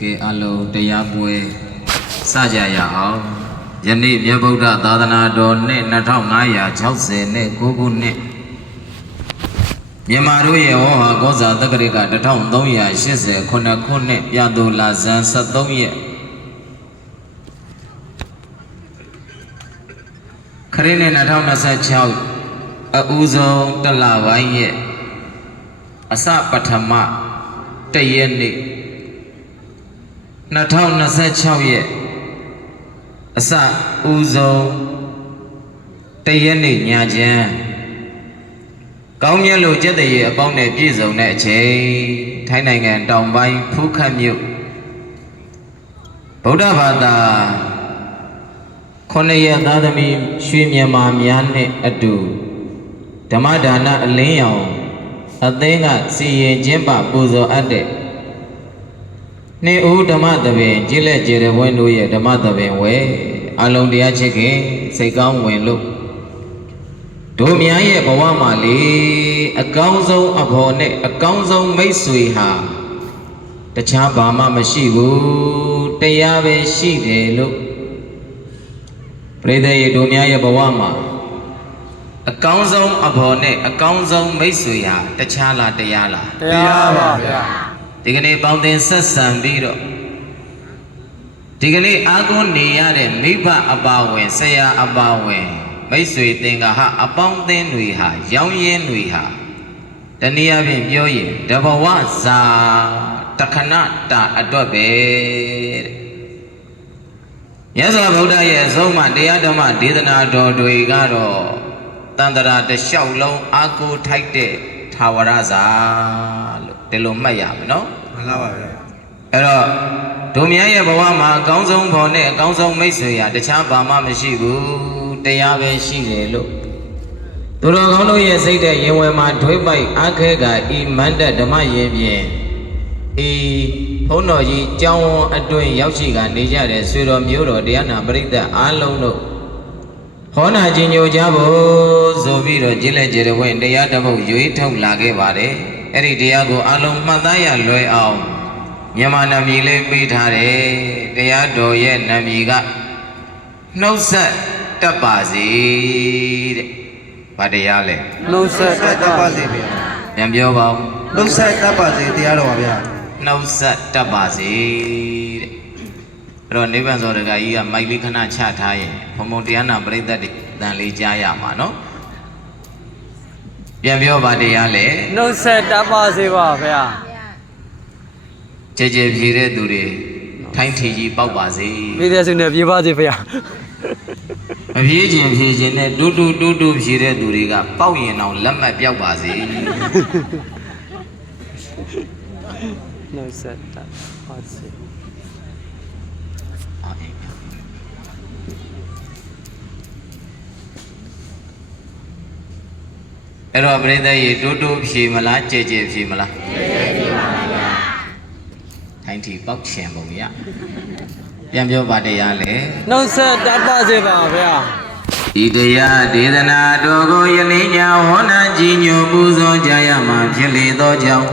ကဲအလုံးတရားပွဲစကြရအောင်ယနေ့မြတ်ဗုဒ္ဓသာသနာတော်နှစ်2560နဲ့9ခုနှစ်မြန်မာတို့ရဲ့ဟောဟာကောဇာတက္ကရာ1389ခုနှစ်ပြသူလာဇန်73ရက်ခရစ်နှစ်2026အဦးဆုံးတလပိုင်းရဲ့အစပထမတရက်နေ့2026ရဲ့အစဦးဆုံးတရက်နေ့ညချမ်းကောင်းမြတ်လို့ကျက်တရေအပေါင်းနဲ့ပြည့်စုံတဲ့အချိန်ထိုင်းနိုင်ငံတောင်ပိုင်းဖူးခတ်မြို့ဗုဒ္ဓဘာသာ9ရက်သားသမီးရွှေမြန်မာများနဲ့အတူဓမ္မဒါနအလင်းရောင်အသင်းကစီရင်ကျင်းပပူဇော်အပ်တဲ့နေဦးဓမ္မသဘင်ကြည်လက်ကြည်ရဝင်းတို့ရဲ့ဓမ္မသဘင်ဝဲအလုံးတရားချစ်ခင်စိတ်ကောင်းဝင်လို့တို့များရဲ့ဘဝမှာလေအကောင်းဆုံးအဖော်နဲ့အကောင်းဆုံးမိတ်ဆွေဟာတခြားဘာမှမရှိဘူးတရားပဲရှိတယ်လို့ပရိသတ်ရဲ့တို့များရဲ့ဘဝမှာအကောင်းဆုံးအဖော်နဲ့အကောင်းဆုံးမိတ်ဆွေဟာတခြားလားတရားလားတရားပါဗျာဒီကနေ့ပေါင်းသင်ဆက်ဆံပြီးတော့ဒီကနေ့အားကိုးနေရတဲ့မိဘအပါဝင်ဆရာအပါဝင်မိတ်ဆွေသင်္ကာဟာအပေါင်းအသင်းတွေဟာရောင်းရင်းတွေဟာတနည်းအားဖြင့်ပြောရင်တဘဝဇာတခဏတာအတွက်ပဲတဲ့မြတ်စွာဘုရားရဲ့အဆုံးအမတရားဓမ္မဒေသနာတော်တွေကတော့တန်တရာတစ်လျှောက်လုံးအားကိုးထိုက်တဲ့ထာဝရဇာလို့ဒီလိုမှတ်ရမယ်နော်မှန်ပါပါဗျာအဲ့တော့တို့မြတ်ရဲ့ဘဝမှာအကောင်းဆုံးဘောနဲ့အကောင်းဆုံးမိတ်ဆွေရာတခြားဘာမှမရှိဘူးတရားပဲရှိတယ်လို့သူတော်ကောင်းတို့ရဲ့စိတ်တဲ့ရင်ဝင်မှာထွေးပိုက်အားခဲကဤမန္တဓမ္မရင်ဖြင့်ဤဘုန်းတော်ကြီးကျောင်းဝန်အတွင်းရောက်ရှိကနေကြတဲ့ဆွေတော်မျိုးတော်တရားနာပရိသတ်အားလုံးတို့ဟောနာခြင်းညိုကြဖို့ဆိုပြီးတော့ကြည်လက်ကြည်ဝဲတရားတစ်ပုဒ်ရွေးထုတ်လာခဲ့ပါတယ်အဲ့ဒီတရားကိုအလုံးမှတ်သားရလွယ်အောင်မြန်မာနာမည်လေးပေးထားတယ်တရားတော်ရဲ့နာမည်ကနှုတ်ဆက်တတ်ပါစေတဲ့ဘာတရားလဲနှုတ်ဆက်တတ်ပါစေဗျာပြန်ပြောပါဦးနှုတ်ဆက်တတ်ပါစေတရားတော်ပါဗျာနှုတ်ဆက်တတ်ပါစေတဲ့အဲ့တော့နိဗ္ဗာန်စောတကကြီးကမိုက်လေးခဏချထားရင်ဘုံဘုံတရားနာပရိသတ်တွေတန်လေးကြားရမှာနော်ပြန်ပြောပါတရားလဲနှုတ်ဆက်တတ်ပါစေပါဗျာကြည်ကြည်ဖြေတဲ့သူတွေထိုင်းထီကြီးပေါက်ပါစေမိတဲ့စုနဲ့ပြေးပါစေဗျာမဖြေးခြင်းဖြေးခြင်းနဲ့တူဖြေတဲ့သူတွေကပေါက်ရင်တော့လက်မှတ်ပြောက်ပါစေနှုတ်ဆက်တတ်ပါစေအဲ့တော့ပြိဿရေတူဖြေမလားကြဲကြဲဖြေမလားကြဲကြဲဖြေပါဗျာထိုင်းထီပေါက်ချင်ပုံရပြန်ပြောပါတရားလေနှုတ်ဆက်တတ်ပါစေပါဗျာဒီတရားဒေသနာတော်ကိုယနေ့ညဝန္ဒကြီးညိုပူဇော်ကြရမှာဖြစ်လေသောကြောင့်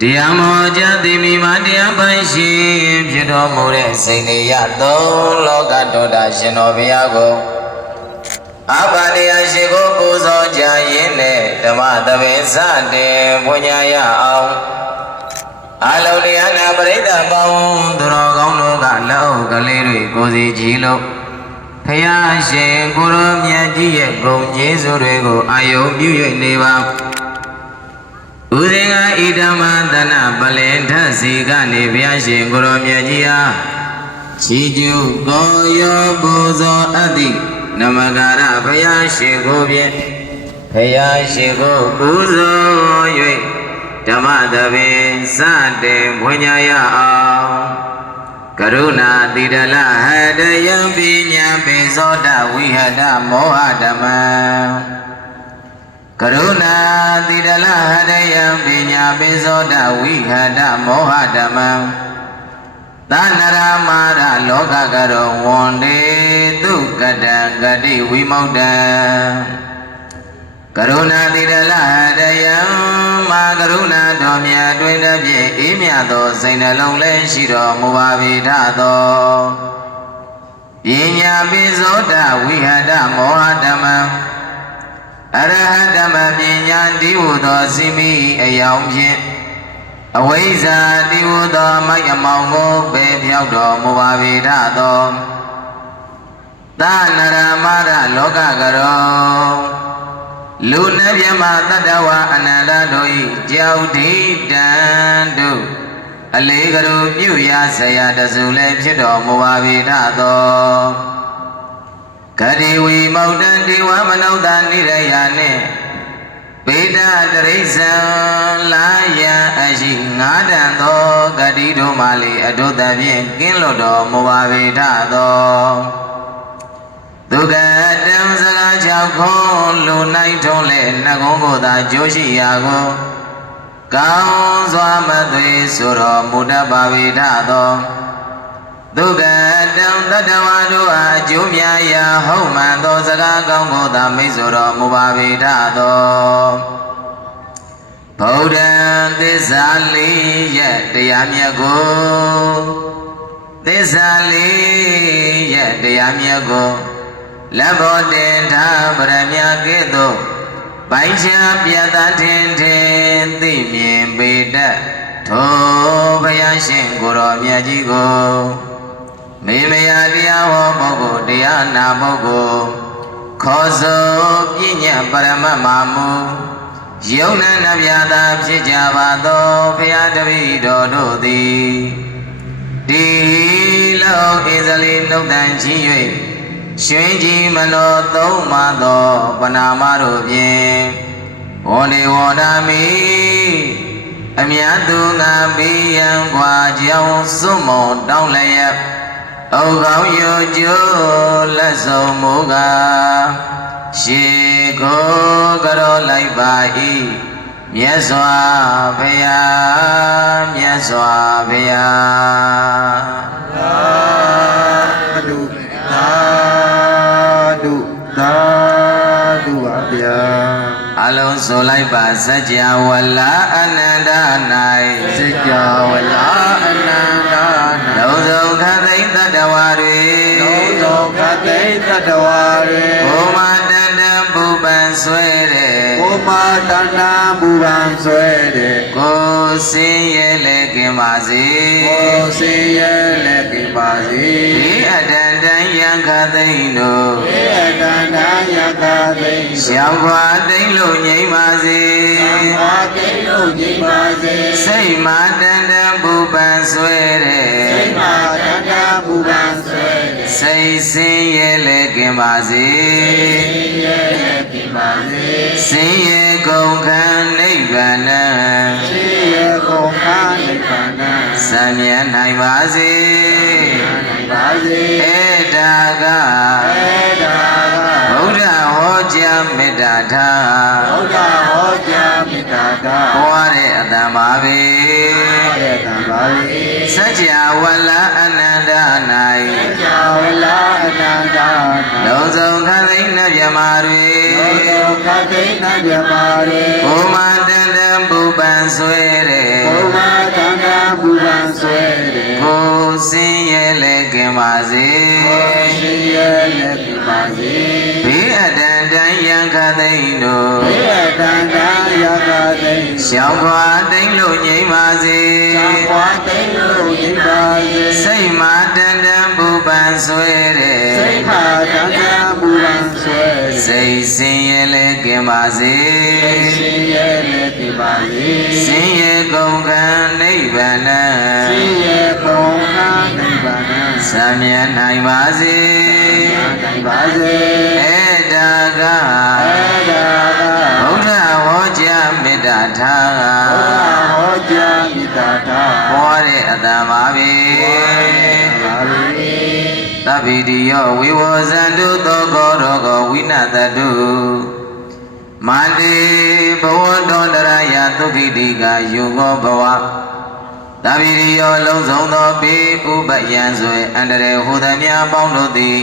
တရားမောကြသိမိမှာတရားပိုင်ရှင်ဖြစ်တော်မူတဲ့စိန်လေရသုံးလောကတော်တာရှင်တော်ဘုရားကိုအဘတရားရှိကိုပူဇော်ကြရင်းနဲ့ဓမ္မသဘင်စတင်ပွင့်ကြရအောင်အလုံးတရားနာပရိသတ်ပေါင်းသူတော်ကောင်းတို့ကလက်အုပ်ကလေးတွေကိုစီကြည်လို့ဖယားရှင်ကိုရောမြတ်ကြီးရဲ့ဂုဏ်ကျေးဇူးတွေကိုအာယုံပြု၍နေပါဥစဉ်ကဣဒမသနပလင်ထစီကနေဘုရားရှင်ကိုရောမြတ်ကြီးအားချီးကျူးကိုရောပူဇော်အပ်သည့်နမကာရဘုရားရှင်ကိုဖြင့်ဘုရားရှင်ကိုပူဇော်၍ဓမ္မသဘင်စတင်ဖွင့်ကြရအောင်ကရုဏာတိတလဟတယံပညာပိသောတဝိဟတမောဟဓမ္မံကရုဏာတိတလဟတယံပညာပိသောတဝိဟတမောဟဓမ္မံသနရမာရလောကကရောဝန္တေတုကတံဂတိဝိမု क्त ကရုဏာတိတလတယံမာကရုဏာတော်မြတ်တွင်တဖြင့်အေးမြသောစိတ်နှလုံးလည်းရှိတော်မူပါ၏ထသောပညာပိဇောတဝိဟတမောဟဓမ္မံအရဟတမပညာတိဟုသောစီမိအယောင်ဖြင့်အဝိဇ္ဇာတိဟုသောမိုက်အမောင်ကိုပေဖြောက်တော်မူပါ၏ထသောသာနရမရလောကကရောလူနတ်မြမတတ္တဝအနန္တတို့၏ကြောက်ဒိတံတို့အလေးကရုပြုရာဆရာတစုလည်းဖြစ်တော်မူပါ၏ထသောဂတိဝိမௌတံဒေဝမနုဿာနိရယနှင့်ပေဒတရိစ္ဆံလာယံအရှိငါးတန်သောဂတိတို့မှလေအတုတဖြင့်ကင်းလွတ်တော်မူပါ၏ထသောဒုက္ခတံစကားကြောင့်ခွန်လူနိုင်ထုံးလေနှကုံးကိုသာကြိုးရှိရာကိုကောင်းစွာမသွေဆိုတော်မူတတ်ပါ၏ထသောဒုက္ခတံတတဝါတို့အားအကျိုးများရာဟုတ်မှန်သောစကားကောင်းကိုသာမိတ်ဆိုတော်မူပါ၏ထသောဗုဒ္ဓံသစ္စာလေးရဲ့တရားမြတ်ကိုသစ္စာလေးရဲ့တရားမြတ်ကိုလက်ဘောတင်ထားပရမညာကဲ့သို့ပိုင်ချပြတ်သားထင်ထင်သိမြင်ပေတတ်ထိုဘုရားရှင်ကိုယ်တော်မြတ်ကြီးကိုမေမယတရားဟောပုဂ္ဂိုလ်တရားနာပုဂ္ဂိုလ်ခေါ်ဆိုပြဉ္ညာပရမတ်မာမူယုံနာနဗျာသာဖြစ်ကြပါသောဘုရားတပည့်တော်တို့သည်ဒီလောဣဇလိနှုတ်တန်ကြီး၍ရွှင်ကြီးမနောသုံးပါသောပနာမတို့ဖြင့်ဝေါနေဝေါနာမိအမြတ်သူငါပိယံကွာကြောင်းစွတ်မောတောင်းလျက်ဩကောင်းယောကျိုးလက်ဆုံးမူကားရှေကိုကရောလိုက်ပါ၏မြတ်စွာဘုရားမြတ်စွာဘုရားသာဓုသာဓုသာဓုပါဗျာအလုံးဆိုလိုက်ပါစัจ java လာအနန္တ၌စัจ java လာအနန္တ၌လုံးစုံခသိတတ္တဝါတွေလုံးစုံခသိတတ္တဝါတွေဘုမတန်တံပူပန်ဆွဲတဲ့ဘုမတန်တံပူပန်ဆွဲတဲ့ကိုစင်ရဲ့လေကင်ပါစေကိုစင်ရဲ့လေကင်ပါစေဒီအတန်တန်ယံခသိတို့ဒီအတန်တန်ယံခသိရှောင်ခွာတိတ်လို့ငြိမ်းပါစေရှောင်ခွာတိတ်လို့ငြိမ်းပါစေစိတ်မှတန်တံပူပန်ဆွဲတဲ့စိတ်မှတန်တံပူပန်ဆွဲတဲ့စိတ်စင်ရဲ့လေကင်ပါစေစိတ်ရဲ့လေကင်ပါစေစင်ရဲ့ကုန်ခံနိဗ္ဗာန်စင်ရဲ့ကုန်ခံနိဗ္ဗာန်စံမြတ်နိုင်ပါစေနိုင်ပါစေဧတာကဗုဒ္ဓဟောကြားမေတ္တာထားဗုဒ္ဓဟောကြားမေတ္တာထားဟောတဲ့အတ္တပါပဲတဲ့တံပါပဲစัจ java လာအနန္တ၌စัจ java လာအနန္တ၌လုံးစုံခသိနတ်မြမာတွေလုံးစုံခသိနတ်မြမာတွေဘုမတန်တံပူပန်ဆွဲတဲ့ဘုမတန်တံပူပန်ဆွဲတဲ့ကိုစင်ရဲ့လေကင်ပါစေကိုစင်ရဲ့လေကင်ပါစေဘေးအတန်တန်ယံခသိတို့ဘေးအတန်တန်ယံခသိရှောင်ခွာတိတ်လို့ငြိမ်းပါစေရှောင်ခွာတိတ်လို့ငြိမ်းပါစေစိတ်မှတန်တံပူပန်ဆွဲတဲ့စိတ်မှတန်တံပူပန်ဆွဲတဲ့စိတ်စင်ရဲ့လေကင်ပါစေစင်ရဲ့လေကင်ပါစေစင်ရဲ့ကုန်ခံနိဗ္ဗာန်စင်ရဲ့ကုန်ခံနိဗ္ဗာန်စံမြတ်နိုင်ပါစေနိုင်ပါစေဧတာကဗုဒ္ဓဟောကြားမေတ္တာထားဗုဒ္ဓဟောကြားမေတ္တာထားဟောတဲ့အတ္တပါပဲသဗ္ဗိတိယောဝိဝဇန္တုသောကောရောဂောဝိနတတုမန္တိဘဝတောတရယသုခိတိကယုဂောဘဝသဗ္ဗိတိယောလုံးစုံသောပိဥပယံဆွေအန္တရေဟူသည်များပေါင်းတို့သည်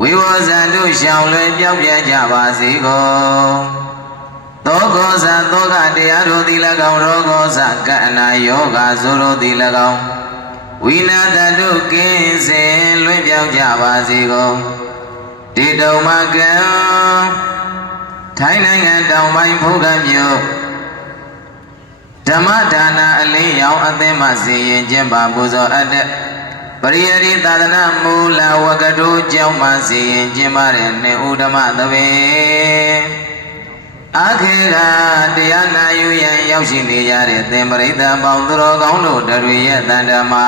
ဝိဝဇန္တုရှောင်လွယ်ပြောက်ပြကြပါစေကုန် သောကောဇာသောကတရားတို့သည်၎င်းရောဂောဇာကအနာယောဂဇိုတို့သည်၎င်းဝိနာတတုကင်းစင်လွင့်ပြောင်းကြပါစေကုန်တေတုံမကံထိုင်းနိုင်ငံတောင်ပိုင်းဖုန်ကမြို့ဓမ္မဒါနအလင်းရောင်အသင်းမှစီရင်ခြင်းပါပူဇော်အပ်တဲ့ပရိယရိသာသနာမူလဝကတုကျောင်းမှစီရင်ခြင်းပါတဲ့နှင့်ဥဓမ္မသဘင်အခေကတရားနာယူရန်ရောက်ရှိနေကြတဲ့သင်္ပရိသတ်ပေါင်းသူတော်ကောင်းတို့တွေရဲ့တန်တမှာ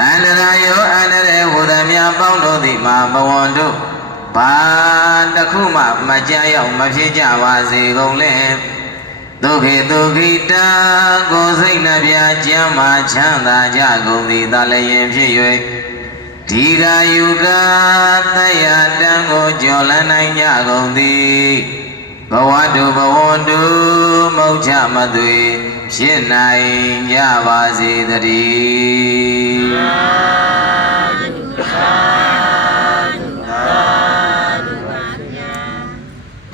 အန္တရာယောအန္တရေဟူသည်များပေါင်းတို့သည်မှာဘဝန္တုဘာတစ်ခုမှမကြရောက်မဖြစ်ကြပါစေကုန်လေဒုက္ခိဒုက္ခိတာကိုယ်စိတ်နှပြကျမ်းမာချမ်းသာကြကုန်သည်သာလျင်ဖြစ်၍ဒီဃာယုကသယတံကိုကျော်လန်းနိုင်ကြကုန်သည်ဘဝတုဘဝန္တုမௌချမသွေဖြစ်နိုင်ကြပါစေတည်း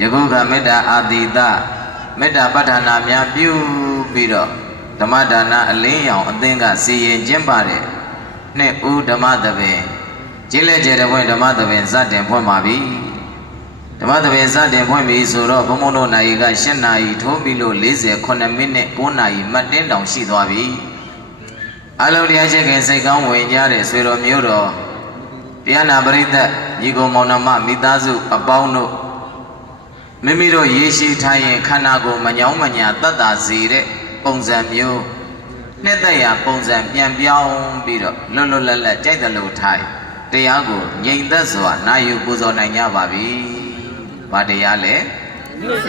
ယခုကမေတ္တာအာတိတမေတ္တာပဋ္ဌာနာများပြုပြီးတော့ဓမ္မဒါနအလင်းရောင်အသင်းကစီရင်ကျင်းပတဲ့နှစ်ဦးဓမ္မသဘင်ကျေးလက်ကျဲတဲ့ဘွဲ့ဓမ္မသဘင်စတင်ဖွင့်ပါပြီဓမ္မသဘင်စတင်ဖွင့်ပြီဆိုတော့ဘုံဘုံတို့နိုင်က8နာရီထိုးပြီးလို့48မိနစ်9နာရီမှတ်တင်းတောင်ရှိသွားပြီအလုံးတရားရှိခင်စိတ်ကောင်းဝင်ကြတဲ့ဆွေတော်မျိုးတော်တရားနာပရိသတ်ညီကောင်မောင်နှမမိသားစုအပေါင်းတို့မိမိတို့ရေရှိထားရင်ခန္ဓာကိုယ်မညောင်းမညာတတ်တာစေတဲ့ပုံစံမျိုးနှစ်သက်ရာပုံစံပြန်ပြောင်းပြီးတော့လွတ်လွတ်လပ်လပ်ကြိုက်တယ်လို့ထိုင်တရားကိုငြိမ်သက်စွာနာယူပူဇော်နိုင်ကြပါပြီ။ဘာတရားလဲနှုတ်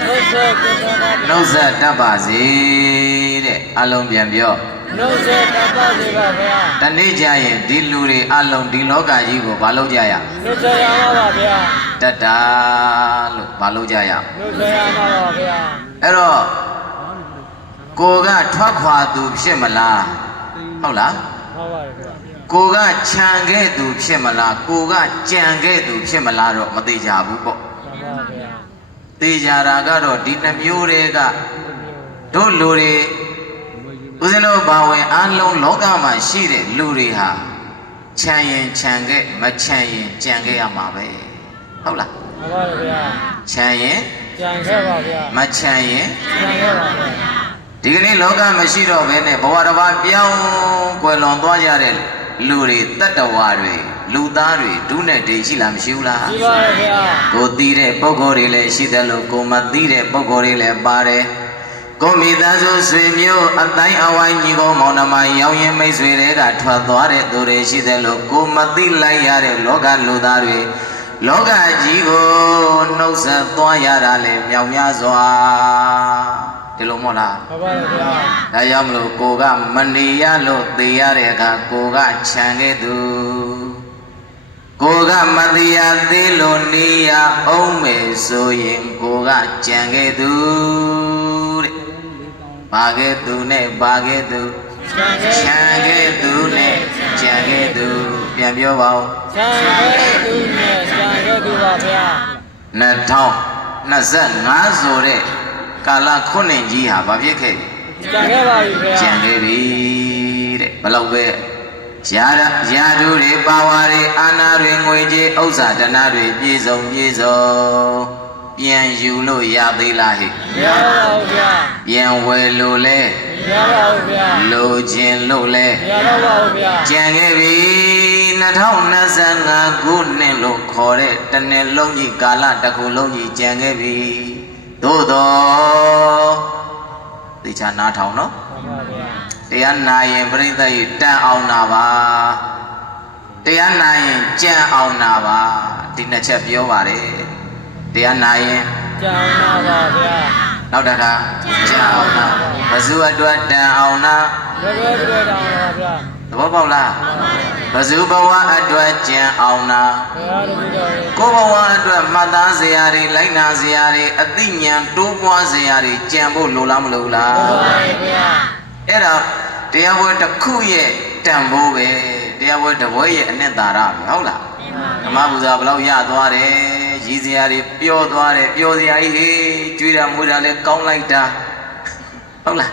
ဆက်တတ်ပါစေတဲ့အလုံးပြန်ပြောနှုတ်ဆက်တတ်ပါစေပါဗျာတနေ့ကျရင်ဒီလူတွေအလုံးဒီလောကကြီးကိုဘာလုပ်ကြရနှုတ်ဆက်ရပါဗျာတတ်တာလို့ဘာလုပ်ကြရနှုတ်ဆက်ရပါဗျာအဲ့တော့ကိုကထွက်ခွာသူဖြစ်မလားဟုတ်လားဟုတ်ပါဗျာကိုကခြံခဲ့သူဖြစ်မလားကိုကကြံခဲ့သူဖြစ်မလားတော့မသိကြဘူးပေါ့မှန်ပါဗျာသိကြတာကတော့ဒီနှမျိုးတွေကတို့လူတွေဦးဇင်းတို့ဘာဝင်အလုံးလောကမှာရှိတဲ့လူတွေဟာခြံရင်ခြံခဲ့မခြံရင်ကြံခဲ့ရမှာပဲဟုတ်လားမှန်ပါဗျာခြံရင်ကြံခဲ့ပါဗျာမခြံရင်ကြံခဲ့ပါဗျာဒီကနေ့လောကမရှိတော့ဘဲနဲ့ဘဝတစ်ပါးပြောင်းကွယ်လွန်သွားကြတဲ့လူတွေတတ္တဝါတွေလူသားတွေဒုနဲ့တေရှိလားမရှိဘူးလားရှိပါရဲ့ဗျာကိုသိတဲ့ပုဂ္ဂိုလ်တွေလည်းရှိတယ်လို့ကိုမသိတဲ့ပုဂ္ဂိုလ်တွေလည်းပါတယ်ကိုမိသားစုဆွေမျိုးအတိုင်းအဝိုင်းညီကောင်မောင်နှမရောင်ရင်မိတ်ဆွေတွေကထွက်သွားတဲ့သူတွေရှိတယ်လို့ကိုမသိလိုက်ရတဲ့လောကလူသားတွေလောကကြီးကိုနှုတ်ဆက်သွားရတာလေမြောင်များစွာဒီလိုမဟုတ်လားမှန်ပါဗျာဒါကြောင့်မလို့ကိုကမနေရလို့သိရတဲ့အခါကိုကခြံခဲ့သူကိုကမသိရသေးလို့နေရအောင်မယ်ဆိုရင်ကိုကကြံခဲ့သူတဲ့ဘာခဲ့သူနဲ့ဘာခဲ့သူခြံခဲ့သူနဲ့ကြံခဲ့သူပြန်ပြောပါဦးခြံခဲ့သူနဲ့ကြံခဲ့သူပါဗျာ2025ဆိုတဲ့ကာလခုနှစ်ကြီးဟာဘာဖြစ်ခဲ့ကြံခဲ့ပါပြီခင်ဗျာကြံခဲ့ပြီတဲ့ဘယ်လောက်ပဲရာထူးတွေပါဝါတွေအာဏာတွေငွေကြေးဥစ္စာတဏှာတွေပြည့်စုံပြန်ယူလို့ရသေးလားဟဲ့မရပါဘူးဗျာပြန်ဝယ်လို့လဲမရပါဘူးဗျာလိုချင်လို့လဲမရတော့ပါဘူးဗျာကြံခဲ့ပြီ2025ခုနှစ်လို့ခေါ်တဲ့တစ်နှစ်လုံးကြီးကာလတစ်ခုလုံးကြီးကြံခဲ့ပြီသို့တော့သိချာနားထောင်နော်မှန်ပါဗျာတရားနာရင်ပြိဿရေတန်အောင်နာပါတရားနာရင်ကြံအောင်နာပါဒီနှစ်ချက်ပြောပါတယ်တရားနာရင်ကြံအောင်နာပါဗျာနောက်တစ်ခါကြံအောင်နာဘဇုအတွက်တန်အောင်နာဘယ်အတွက်တန်အောင်နာဗျာသဘောပေါက်လားဘဇုဘဝအတွက်ကြံအောင်နာကိုဘဝအတွက်မှတ်သားစရာတွေလိုက်နာစရာတွေအသိဉာဏ်တိုးပွားစရာတွေကြံဖို့လိုလားမလိုလားလိုပါဗျာအဲ့ဒါတရားပွဲတစ်ခုရဲ့တန်ဖိုးပဲတရားပွဲတစ်ပွဲရဲ့အနှစ်သာရပဲဟုတ်လားဓမ္မပူဇာဘယ်လောက်ရသွားတယ် ရည်စရာတွေပျော်သွားတယ်ပျော်စရာကြီးဟေးကျွေးတာမွေးတာလည်းကောင်းလိုက်တာဟုတ်လား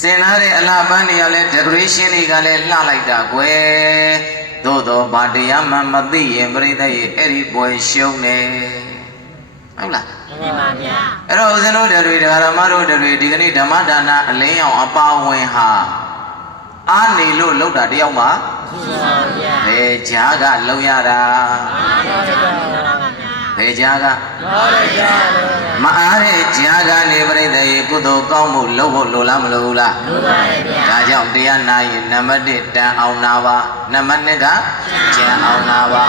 စင်လာတဲ့အလားပန်းတွေကလည်း decoration တွေကလည်းလှလိုက်တာကွယ်သို့တော့ဘာတရားမှမသိရင်ပြိတ္တရဲ့အဲ့ဒီပွဲရှုံးနေဟုတ်လားမှန်ပါဗျာအဲ့တော့ဦးဇင်းတို့တွေဓမ္မတို့တွေဒီကနေ့ဓမ္မဒါနအလင်းအောင်အပါဝင်ဟာအားနေလို့လောက်တာတယောက်မှမရှိပါဘူးဗျာဘယ်ကြားကလုံရတာဘယ်ကြားကမအားတဲ့ကြားကနေပြိတ္တရဲ့ကုသိုလ်ကောင်းမှုလုပ်ဖို့လိုလားမလိုဘူးလားလိုပါတယ်ဗျာဒါကြောင့်တရားနာရင်နံပါတ်1တန်အောင်နာပါနံပါတ်2ကကျန်အောင်နာပါ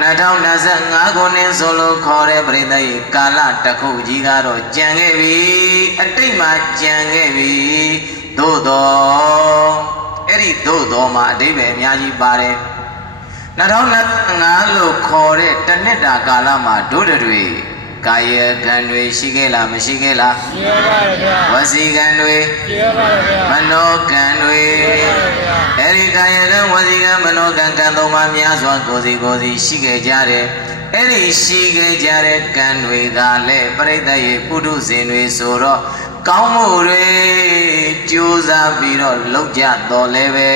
2025ခုနှစ်ဆိုလို့ခေါ်တဲ့ပြိတ္တရဲ့ကာလတစ်ခုကြီးကတော့ကြံခဲ့ပြီအတိတ်မှာကြံခဲ့ပြီသို့တော့အဲ့ဒီသို့တော်မှာအတိတ်ပဲအများကြီးပါတယ်2025လို့ခေါ်တဲ့တနှစ်တာကာလမှာတို့တွေကာယကံတွေရှိခဲ့လားမရှိခဲ့လားရှိပါတယ်ဗျာဝစီကံတွေရှိပါတယ်ဗျာမနောကံတွေအဲ့ဒီကာယကံဝစီကံမနောကံကံသုံးပါးများစွာကိုယ်စီရှိခဲ့ကြတယ်အဲ့ဒီရှိခဲ့ကြတဲ့ကံတွေကလည်းပရိသတ်ရဲ့ပုထုဇဉ်တွေဆိုတော့ကောင်းမှုတွေကြိုးစားပြီးတော့လုပ်ကြတော်လဲပဲ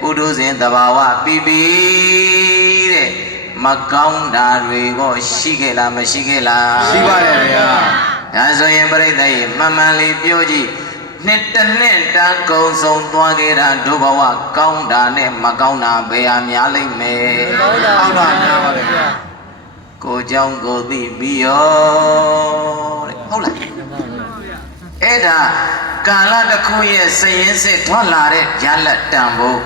ပုထုဇဉ်သဘာဝပြီးတဲ့မကောင်းတာတွေကိုရှိခဲ့လားမရှိခဲ့လားရှိပါတယ်ဗျာဒါဆိုရင်ပြိတ္တရဲ့မှန်မှန်လေးပြောကြည့်နှစ်တစ်နှစ်တန်းကုံဆုံးသွားခဲ့တာဒုဘဝကောင်းတာနဲ့မကောင်းတာဘယ်ဟာများလိမ့်မယ်ကောင်းတာများပါဗျာကိုเจ้าကိုသိပြီးရောတဲ့ဟုတ်လားအဲ့ဒါကာလတစ်ခုရဲ့စရင်စစ်ထွက်လာတဲ့ရလက်တန်ဖို့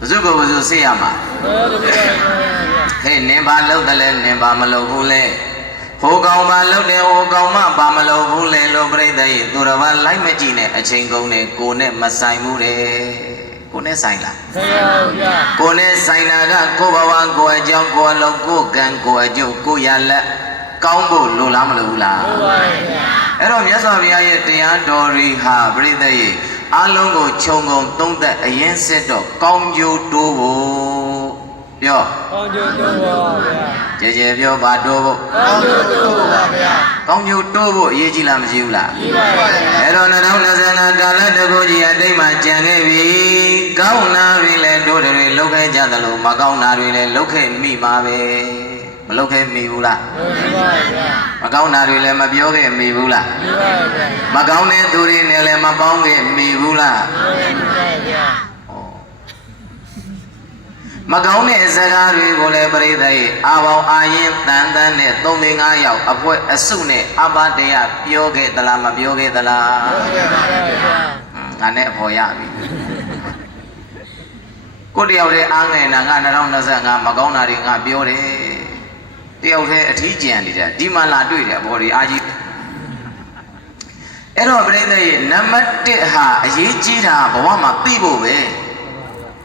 ဘု து ကိုဘု து သိရမှာဟဲ့နင်ဘာလုပ်တယ်လဲနင်ဘာမလုပ်ဘူးလဲဟိုကောင်ဘာလုပ်တယ်ဟိုကောင်မဘာမလုပ်ဘူးလဲလို့ပြိတ္တရဲ့သူတော်ဘာလိုက်မကြည့်နဲ့အချိန်ကုန်နဲ့ကိုနဲ့မဆိုင်ဘူးတဲ့ကိုနဲ့ဆိုင်လားဆိုင်ပါဗျာကိုနဲ့ဆိုင်တာကကိုဘဝကိုအကြောင်းကိုအလုံးကိုကံကိုအကျိုးကိုရလက်ကောင်းဖို့လိုလားမလိုဘူးလားလိုပါရဲ့ဗျာအဲ့တော့မြတ်စွာဘုရားရဲ့တရားတော်တွေဟာပြိတ္တရဲ့အလုံးကိုခြုံငုံသုံးသက်အရင်စစ်တော့ကောင်းကျိုးတိုးဖို့ပြောကောင်းကျိုးတိုးပါဗျာကြဲပြောပါတိုးဖို့ကောင်းကျိုးတိုးပါဗျာကောင်းကျိုးတိုးဖို့အရေးကြီးလားမရှိဘူးလားကြီးပါပါအဲ့တော့2025ကာလတကူကြီးအတိတ်မှာကြံခဲ့ပြီကောင်းတာတွေလည်းတို့တွေလုပ်ခဲ့ကြသလိုမကောင်းတာတွေလည်းလုပ်ခဲ့မိပါပဲမလုပ်ခဲ့မိဘူးလားမိပါဗျာမကောင်းတာတွေလည်းမပြောခဲ့မိဘူးလားမိပါဗျာမကောင်းတဲ့သူတွေနဲ့လည်းမပေါင်းခဲ့မိဘူးလားမိပါဗျာမကောင်းတဲ့စကားတွေကိုလည်းပရိသတ်ရဲ့အာဘောင်အာရင်တန်တန်နဲ့3-5ယောက်အဖွဲအစုနဲ့အဘတရားပြောခဲ့သလားမပြောခဲ့သလားပြောခဲ့ပါဗျာငါနဲ့အဖော်ရပြီကိုတယောက်တည်းအားငယ်နာငါ2025မကောင်းတာတွေငါပြောတယ်တယောက်တည်းအထီးကျန်နေတယ်ဒီမှလာတွေ့တယ်ဘော်ဒီအားကြီးအဲ့တော့ပရိသတ်ရဲ့နံပါတ်1ဟာအရေးကြီးတာဘဝမှာသိဖို့ပဲ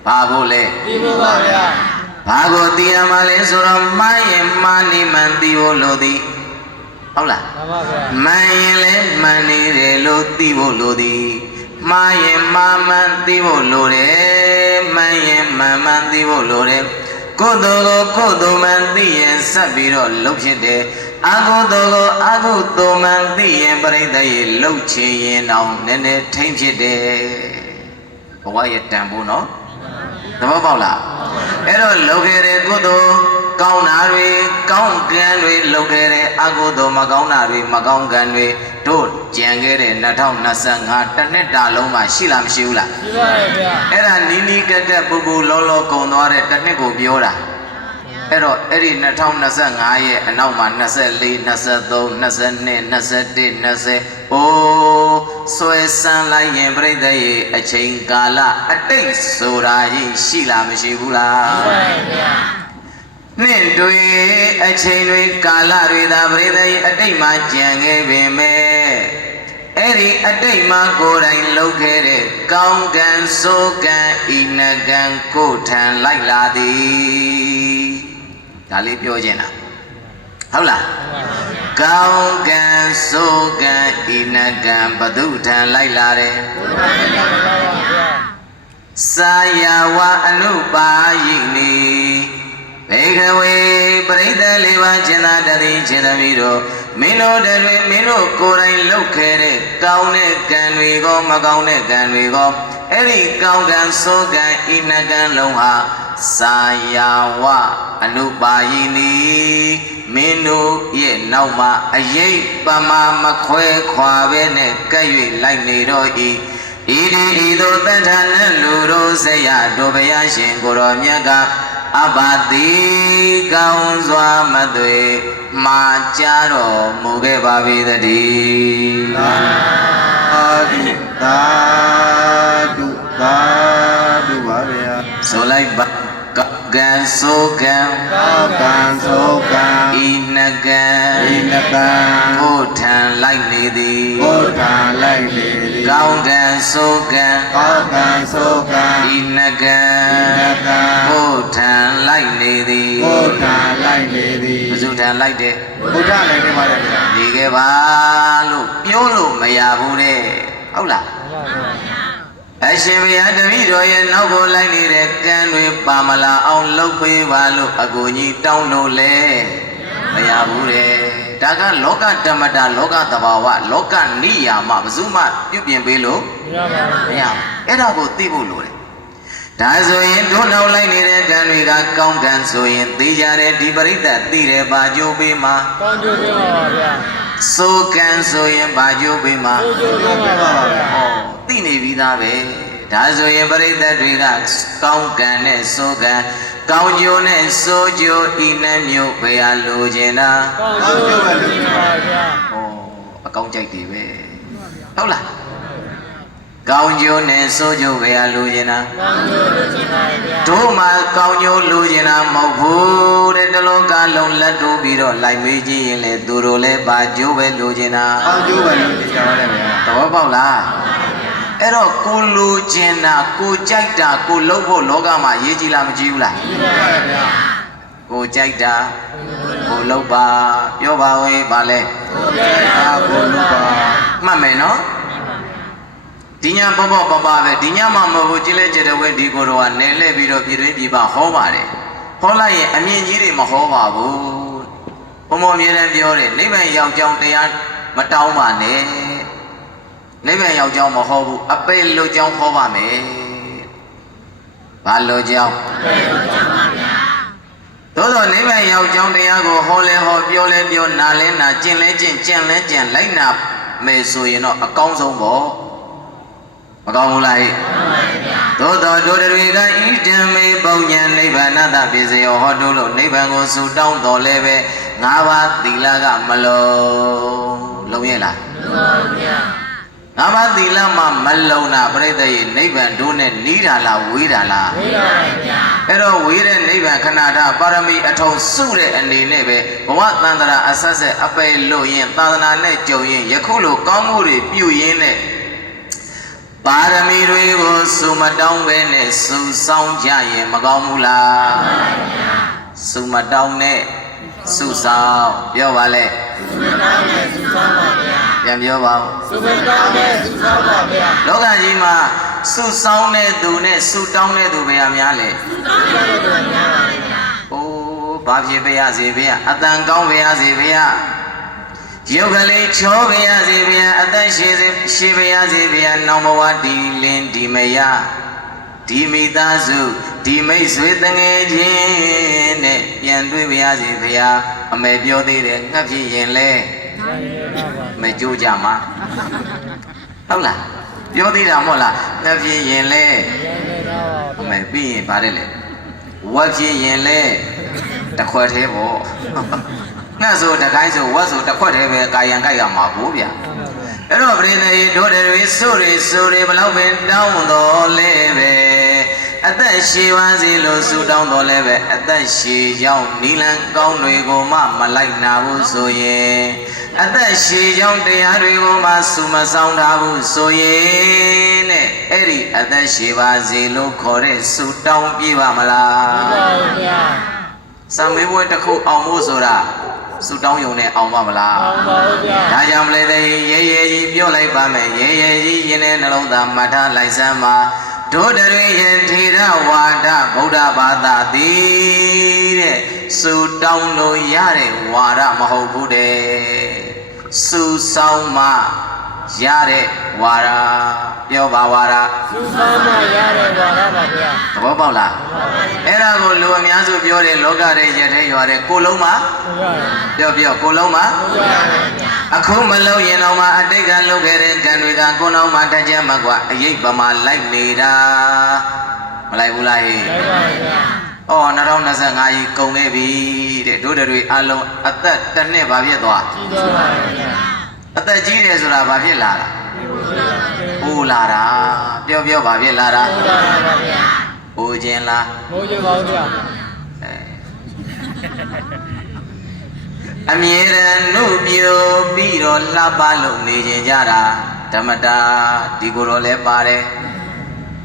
ဘာဖို့လဲသိဖို့ပါဗျာဘာကိုသိရမှာလဲဆိုတော့မှန်ရင်မှန်နေမှန်သိဖို့လို့သိဟုတ်လားမှန်ပါဗျာမှန်ရင်လည်းမှန်နေတယ်လို့သိဖို့လို့သိမှားရင်မှန်မှန်သိဖို့လိုတယ်မှန်ရင်မှန်မှန်သိဖို့လိုတယ်ကိုယ်တော်ကိုကိုယ်တော်မှန်သိရင်ဆက်ပြီးတော့လှုပ်ဖြစ်တယ်အကုသိုလ်ကိုအကုသိုလ်မှန်သိရင်ပရိသတ်ရဲ့လှုပ်ချင်ရင်တော့နည်းနည်းထိမ့်ဖြစ်တယ်ဘဝရဲ့တန်ဖိုးနော်သဘောပေါက်လားအဲ့တော့လုပ်ခဲ့တဲ့ကုသိုလ်ကောင်းတာတွေကောင်းကံတွေလုပ်ခဲ့တဲ့အကုသိုလ်မကောင်းတာတွေမကောင်းကံတွေတို့ကြံခဲ့တဲ့2025တစ်နှစ်တာလုံးမှာရှိလားမရှိဘူးလားရှိပါရဲ့ဗျာအဲ့ဒါနီးနီးကက်ကက်ပူပူလောလောကုန်သွားတဲ့တစ်နှစ်ကိုပြောတာအဲ့တော့အဲ့ဒီ2025ရဲ့အနောက်မှာ24 23 22 21 20အိုးဆွဲဆန်းလိုက်ရင်ပြိတ္တရဲ့အချိန်ကာလအတိတ်ဆိုတာကြီးရှိလားမရှိဘူးလားရှိပါရဲ့ဗျာနှစ်တွေအချိန်တွေကာလတွေသာပြိတ္တရဲ့အတိတ်မှာကြံခဲ့ပေမဲ့အဲ့ဒီအတိတ်မှာကိုယ်တိုင်လုပ်ခဲ့တဲ့ကောင်းကံဆိုးကံဤနကံကိုထံလိုက်လာသည်ဒါလေးပြောချင်တာဟုတ်လားကောင်းကံဆိုးကံဤနကံဘဒုထံလိုက်လာတယ်စာယဝအနုပါယိနိ ဘေခဝေပရိသတ်လေးပါးကျင်သာတသည်ကျင်သမီးတို့မင်းတို့တွေမင်းတို့ကိုယ်တိုင်လုပ်ခဲ့တဲ့ကောင်းတဲ့ကံတွေကိုမကောင်းတဲ့ကံတွေကိုအဲ့ဒီကောင်းကံဆိုးကံဤနှကံလုံးဟာစာယာဝအနုပါယိနီမင်းတို့ရဲ့နောက်မှာအရေးပမာမခွဲခွာပဲနဲ့ကဲ့၍လိုက်နေတော့ဤဒီတို့တန်ထာနဲ့လူတို့ဆရာတို့ဘုရားရှင်ကိုတော်မြတ်ကအဘတိကောင်းစွာမသွေမှာကြားတော်မူခဲ့ပါ၏တည်းသာဓုပါဗျာဆိုလိုက်ပါကံဆိုကံဤနှကံကိုထံလိုက်နေသည်ကောင်းကံဆိုကံဤနှကံကိုထံလိုက်နေသည်ဘုဇုထံလိုက်တဲ့ဒီကဲပါလို့ပြောလို့မရဘူးတဲ့ဟုတ်လားအရှင်ဘုရားတပည့်တော်ရဲ့နောက်ကိုလိုက်နေတဲ့ကံတွေပါမလာအောင်လုပ်ပေးပါလို့အကူကြီးတောင်းလို့လေမရဘူးတဲ့ဒါကလောကဓမ္မတာလောကသဘာဝလောကနိယာမဘယ်သူမှပြုပြင်ပေးလို့မရဘူးအဲ့ဒါကိုသိဖို့လိုတယ်ဒါဆိုရင်တို့နောက်လိုက်နေတဲ့ကံတွေကကောင်းကံဆိုရင်သိကြတယ်ဒီပရိသတ်သိတယ်ဘာကြိုးပေးမှာကောင်းကြိုးပေးပါဗျာဆိုကံဆိုရင်ဘာကြိုးပေးမှာသိနေပြီးသားပဲဒါဆိုရင်ပရိသတ်တွေကကောင်းကံနဲ့ဆိုကံကောင်းကျိုးနဲ့ဆိုကျိုးဤနှမျိုးဘယ်ဟာလိုချင်တာကောင်းကျိုးပဲလိုချင်ပါဗျာအကောင်းကြိုက်တယ်ပဲဟုတ်လားကောင်းကျိုးနဲ့ဆိုကျိုးဘယ်ဟာလိုချင်တာကောင်းကျိုးလိုချင်ပါဗျာတို့မှာကောင်းကျိုးလိုချင်တာမဟုတ်ဘူးတဲ့တလောကလုံးလက်တိုးပြီးတော့လိုက်မေးကြည့်ရင်လေသူတို့လည်းဘာကျိုးပဲလိုချင်တာကောင်းကျိုးပဲလိုချင်ကြပါတယ်ဗျာသဘောပေါက်လားအဲ့တော့ကိုလိုချင်တာကိုကြိုက်တာကိုလုပ်ဖို့လောကမှာရေးကြည့်လားမကြည့်ဘူးလားကြည့်ပါပါဗျာကိုကြိုက်တာကိုလုပ်ပါပြောပါဝေးပါလဲကိုကြိုက်တာကိုလုပ်ပါမှတ်မယ်နော်ဒီညပေါ့ပေါ့ပပပဲဒီညမှမဟုတ်ဘူးကြည်လဲကြတဲ့ဝဲဒီကိုတော့ကနေလှည့်ပြီးတော့ပြည်တွင်းပြည်ပဟောပါတယ်ဟောလိုက်ရင်အမြင့်ကြီးတွေမဟောပါဘူးဘုံဘုံအမြဲတမ်းပြောတယ်နိဗ္ဗာန်ရောက်ကြောင်းတရားမတောင်းပါနဲ့နိဗ္ဗာန်ရောက်ကြောင်းမဟောဘူးအပိတ်လွတ်ကြောင်းဟောပါမယ်ဘာလွတ်ကြောင်းအပိတ်လွတ်ကြောင်းပါဗျာသို့သောနိဗ္ဗာန်ရောက်ကြောင်းတရားကိုဟောလဲဟောပြောလဲပြောနာလဲနာကျင့်လဲကျင့်ကြံလဲကြံလိုက်နာမယ်ဆိုရင်တော့အကောင်းဆုံးပေါ့မကောင်းဘူးလားသို့သောတို့တွေကဣဒံမေပုံညာနိဗ္ဗာနတပိစယောဟောတုလို့နိဗ္ဗာန်ကိုဆုတောင်းတော်လဲပဲ၅ပါးသီလကမလုံးရဲ့လားလုံးပါဗျာ၅ပါးသီလမှမလုံးတာပြိတ္တရဲ့နိဗ္ဗာန်တို့နဲ့နီးတာလားဝေးတာလားဝေးပါဗျာအဲ့တော့ဝေးတဲ့နိဗ္ဗာန်ခဏတာပါရမီအထုံစုတဲ့အနေနဲ့ပဲဘဝတန်တရာအဆက်ဆက်အပယ်လို့ရင်သာသနာနဲ့ကြုံရင်ယခုလိုကောင်းမှုတွေပြုရင်းနဲ့ပါရမီတွေကိုစုမတောင်းပဲနဲ့စုဆောင်ကြရင်မကောင်းဘူးလားမှန်ပါဗျာစုမတောင်းနဲ့စုဆောင်ပြောပါလေစုမတောင်းနဲ့စုဆောင်ပါဗျာပြန်ပြောပါဦးစုမတောင်းနဲ့စုဆောင်ပါဗျာလောကကြီးမှာစုဆောင်တဲ့သူနဲ့စုတောင်းတဲ့သူပဲများလေစုတောင်းတဲ့သူများပါဗျာအိုးဘာဖြစ်ပါရစေဗျာအတန်ကောင်းပါရစေဗျာရုပ်ကလေးချောပါရစေဗျာအသက်ရှိပါရစေဗျာနောင်ဘဝဒီလင်းဒီမယဒီမိသားစုဒီမိတ်ဆွေတငယ်ချင်းနဲ့ပြန်တွေ့ပါရစေဗျာအမေပြောသေးတယ်ငှက်ဖြစ်ရင်လဲမကြိုးကြမှာဟုတ်လားပြောသေးတာမဟုတ်လားငှက်ဖြစ်ရင်လဲအမေပြီးရင်ဗါတယ်လေဝက်ဖြစ်ရင်လဲတခွက်သေးပေါ့ငှက်ဆိုတကိုင်းဆိုဝက်ဆိုတခွက်သေးပဲကာယံကြိုက်ရမှာဘူးဗျအဲ့တော့ပြိနေတို့တွေဆိုတွေဘလောက်ပင်တောင်းတော်လဲပဲအသက်ရှည်ပါစေလို့ဆုတောင်းတော်လဲပဲအသက်ရှည်ကြောင်းနီလန်ကောင်းတွေကိုမှမလိုက်နာဘူးဆိုရင်အသက်ရှည်ကြောင်းတရားတွေကိုမှစုမဆောင်ထားဘူးဆိုရင်တဲ့အဲ့ဒီအသက်ရှည်ပါစေလို့ခေါ်တဲ့ဆုတောင်းပြပါမလားမှန်ပါဗျာစံမေးပွဲတစ်ခုအောင်ဖို့ဆိုတာဆုတောင်းယုံနဲ့အောင်ပါမလားအောင်ပါဗျာဒါကြောင့်လည်းရဲရဲကြီးပြောလိုက်ပါမယ်ရဲရဲကြီးယင်းတဲ့နှလုံးသားမှတ်ထားလိုက်စမ်းပါ ဒုဒရေယထေရဝါဒဗုဒ္ဓဘာသာသည်တဲ့စုတောင်းလို့ရတဲ့ဝါဒမဟုတ်ဘူးတဲ့စုဆောင်မှရတဲ့ဝါဒပြောပါဝါဒစုဆောင်မှရတဲ့ဝါဒပါဗျာသဘောပေါက်လားအဲ့ဒါကိုလူအများစုပြောတယ်လောကရဲ့ရတဲ့ရွာတဲ့ကိုလုံးမှပြောကိုလုံးမှအခုမလုံးရင်တော့မှအတိတ်ကလုပ်ခဲ့တဲ့ကံတွေကကိုယ်တော်မှတကြမှာကွာအရေးပမာလိုက်နေတာမလိုက်ဘူးလားဟေးလိုက်ပါဗျာ2025ကြီးကုန်ခဲ့ပြီတဲ့တို့တွေအလုံးအသက်တစ်နှစ်ဘာဖြစ်သွားကြီးသွားပါဗျာအသက်ကြီးတယ်ဆိုတာဘာဖြစ်လာတာအိုးလာတာပြောဘာဖြစ်လာတာအိုးလာပါဗျာအိုးခြင်းလားမိုးခြင်းပါဗျာအမြဲတမ်းနှုတ်ပြပြီးတော့လှပလို့နေခြင်းကြတာဓမ္မတာဒီကိုယ်တော်လည်းပါတယ်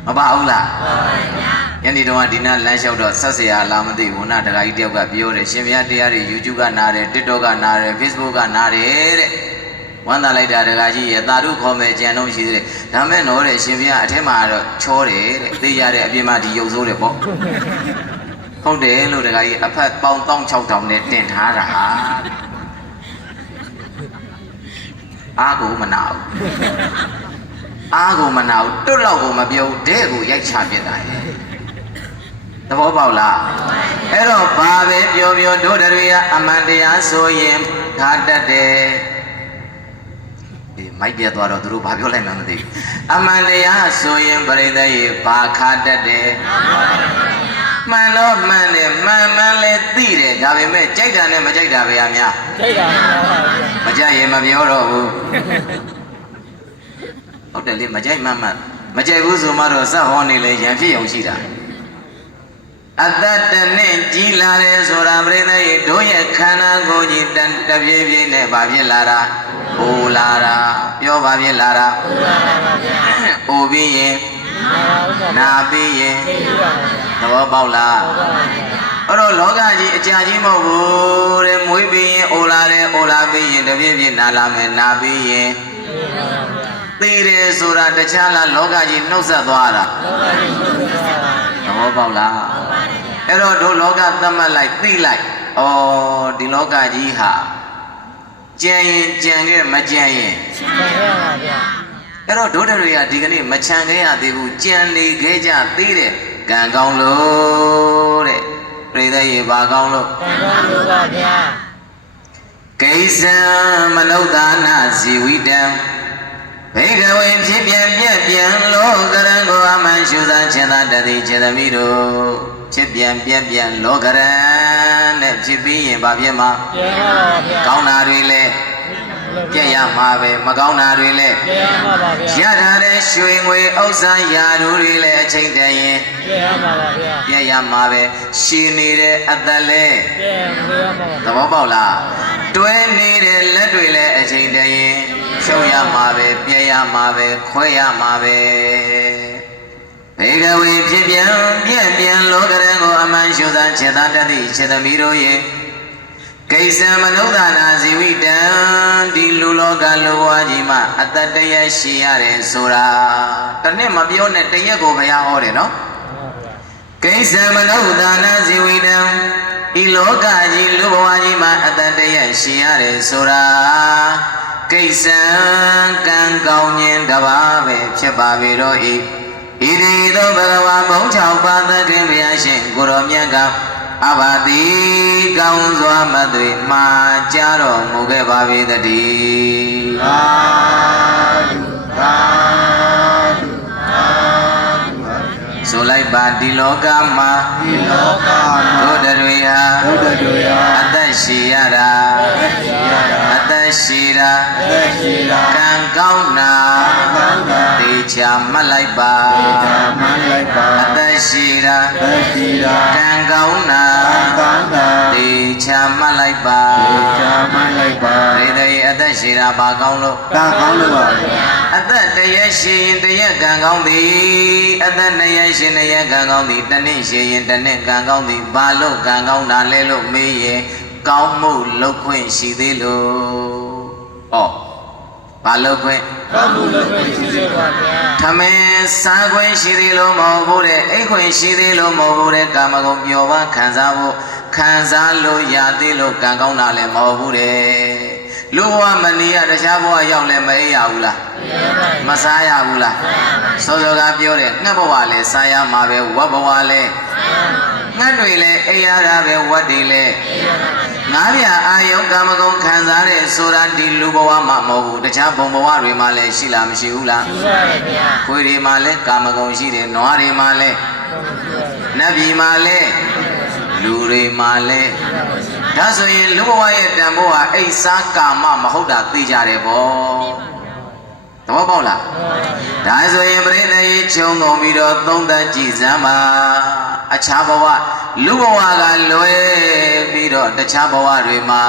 မပါဘူးလားပါပါဗျာယနေ့တော့ဒီနာလမ်းလျှောက်တော့ဆက်เสียလားမသိဘူးနာတခါကြီးတယောက်ကပြောတယ်ရှင်ဘုရားတရားတွေ YouTube ကနားတယ် TikTok ကနားတယ် Facebook ကနားတယ်တဲ့ဝမ်းသာလိုက်တာတခါကြီးရဲ့သာဓုခေါ်မယ်ကြံတော့ရှိသေးတယ်ဒါမဲ့တော့တဲ့ရှင်ဘုရားအထက်မှာတော့ချောတယ်တဲ့သိရတဲ့အပြင်မှာဒီရုပ်ဆိုးတယ်ပေါ့ဟုတ်တယ်လို့တခါကြီးအဖက်ပေါင်း16000နဲ့တင်ထားတာအားကိုမနာဘူးအားကိုမနာဘူးတွတ်လောက်ကိုမပြောဘူးတဲ့ကိုရိုက်ချပြစ်တာရဲ့သဘောပေါက်လားအဲ့တော့ဘာပဲပြောတို့တွေကအမှန်တရားဆိုရင်ခါတတ်တယ်မိုက်ပြတ်သွားတော့သူတို့ဘာပြောလိုက်မှမသိဘူးအမှန်တရားဆိုရင်ပရိသတ်ရေဘာခါတတ်တယ်မှန်တော့မှန်တယ်မှန်လဲသိတယ်ဒါပေမဲ့ကြိုက်တာနဲ့မကြိုက်တာပဲအများကြိုက်တာမကြိုက်ရင်မပြောတော့ဘူးဟုတ်တယ်လေမကြိုက်မှမကြိုက်ဘူးဆိုမှတော့စက်ဟောနေလေရံဖြစ်အောင်ရှိတာအသက်တနဲ့ကြီးလာတယ်ဆိုတာပြိဿရေတို့ရဲ့ခန္ဓာကိုယ်ကြီးတပြည့်ပြည့်နဲ့ဘာဖြစ်လာတာအိုလာတာပြောဘာဖြစ်လာတာအိုလာပါဗျာအိုပြီးရင်နာပြီးရင်သဘောပေါက်လားအဲ့တော့လောကကြီးအကြာကြီးမဟုတ်ဘူးတဲ့မွေးပြီးရင်အိုလာတယ်အိုလာပြီးရင်တပြည့်ပြည့်နာလာမယ်နာပြီးရင်သိတယ်ဆိုတာတခြားလားလောကကြီးနှုတ်ဆက်သွားတာသဘောပေါက်လားအဲ့တော့တို့လောကသတ်မှတ်လိုက်သိလိုက်ဩဒီလောကကြီးဟာကြံရင်ကြံခဲ့မကြံရင်ကြံခဲ့ပါဗျာအဲ့တော့တို့တွေကဒီကနေ့မချန်ခဲ့ရသေးဘူးကြံနေခဲ့ကြသေးတယ်ကံကောင်းလို့တဲ့ပြိဿရေဘာကောင်းလို့ကံကောင်းလို့ပါဗျာကိစ္စံမနုဿာနာဇီဝိတံဘေကဝေဖြစ်ပြန်ပြက်ပြန်လောကရံကိုအမှန်ရှုသာခြင်းသာတတိခြေသမီးတို့ဖြစ်ပြန်ပြက်ပြန်လောကရံနဲ့ဖြစ်ပြီးရင်ဘာဖြစ်မှာပြန်ပါပါဗျာကောင်းတာတွေလည်းပြက်ရမှာပဲမကောင်းတာတွေလည်းပြက်ရမှာပါဗျာရထားတဲ့ရွှေငွေဥစ္စာယာတို့တွေလည်းအချိန်တန်ရင်ပြက်ရမှာပါဗျာပြက်ရမှာပဲရှိနေတဲ့အသက်လည်းပြက်ရမှာပါသဘောပေါက်လားတွဲနေတဲ့လက်တွေလည်းအချိန်တန်ရင်ဖြုတ်ရမှာပဲပြက်ရမှာပဲခွဲရမှာပဲဘေကဝေဖြစ်ပြန်ပြက်ပြန်လောကရန်ကိုအမှန်ရှုသာခြေသာတတိခြေသမီးတို့ရဲ့ကိစ္စမနုဿာနာဇီဝိတံဒီလူလောကလူဘဝကြီးမှာအတ္တတရရှိရတယ်ဆိုတာတနေ့မပြောနဲ့တရက်ကိုဘုရားဟောတယ်နော်ကိစ္စမနုဿာနာဇီဝိတံဒီလောကကြီးလူဘဝကြီးမှာအတ္တတရရှိရတယ်ဆိုတာကိစ္စကံကောင်းခြင်းတစ်ပါးပဲဖြစ်ပါပေတော့ဤဣတိသောဘဂဝါဘုံ6ပါးသခင်ဘုရားရှင်ကိုရောမြတ်ကအဘတိကောင်းစွာမသွေမှာကြားတော်မူခဲ့ပါပေတည်းသာဓုသာဓုသာဓုဆိုလိုက်ပါဒီလောကမှာတို့တွေဟာအသက်ရှိရတာအသက်ရှိတာကံကောင်းတာသေချာမှတ်လိုက်ပါအသက်ရှိတာကံကောင်းတာသေချာမှတ်လိုက်ပါဒီတည်းအသက်ရှိတာဘာကောင်းလို့ကံကောင်းလို့ပါအသက်တရက်ရှိရင်တရက်ကံကောင်းသည်အသက်2ရက်ရှိ2ရက်ကံကောင်းသည်တစ်နှစ်ရှိရင်တစ်နှစ်ကံကောင်းသည်ဘာလို့ကံကောင်းတာလဲလို့မေးရင်ကောင်းမှုလုပ်ခွင့်ရှိသေးလို့ဩ ဘာလို့ခွင့် ကောင်းမှုလုပ်ခွင့်ရှိစေပါဗျာ ထမင်းစားခွင့်ရှိသေးလို့မဟုတ်ဘူးတဲ့အိတ်ခွင့်ရှိသေးလို့မဟုတ်ဘူးတဲ့ကာမဂုဏ်ပျော်ပါခံစားဖို့ခံစားလို့ရသေးလို့ကံကောင်းတာလည်းမဟုတ်ဘူးတဲ့လူဘဝမနေရတခြားဘဝရောက်လည်းမအိပ်ရဘူးလားမစားရဘူးလားစောစောကပြောတယ်ငှက်ဘဝလည်းစားရမှာပဲဝတ်ဘဝလည်းငှက်တွေလည်းအိပ်ရတာပဲဝတ်တွေလည်းငါးပြအာယုကာမဂုဏ်ခံစားတဲ့ဆိုတာဒီလူဘဝမှာမဟုတ်ဘူးတခြားဘုံဘဝတွေမှာလည်းရှိလားမရှိဘူးလားရှိပါတယ်ဗျာခွေတွေမှာလည်းကာမဂုဏ်ရှိတယ်နွားတွေမှာလည်းနတ်ပြည်မှာလည်းလူတွေမှာလည်းဒါဆိုရင်လူဘဝရဲ့တန်ဖိုးဟာအိတ်စားကာမမဟုတ်တာသိကြတယ်ပေါ့သဘောပေါက်လားဒါဆိုရင်ပြိဿရေခြုံကုန်ပြီးတော့သုံးသပ်ကြည့်စမ်းပါအခြားဘဝလူဘဝကလွယ်ပြီးတော့တခြားဘဝတွေမှာ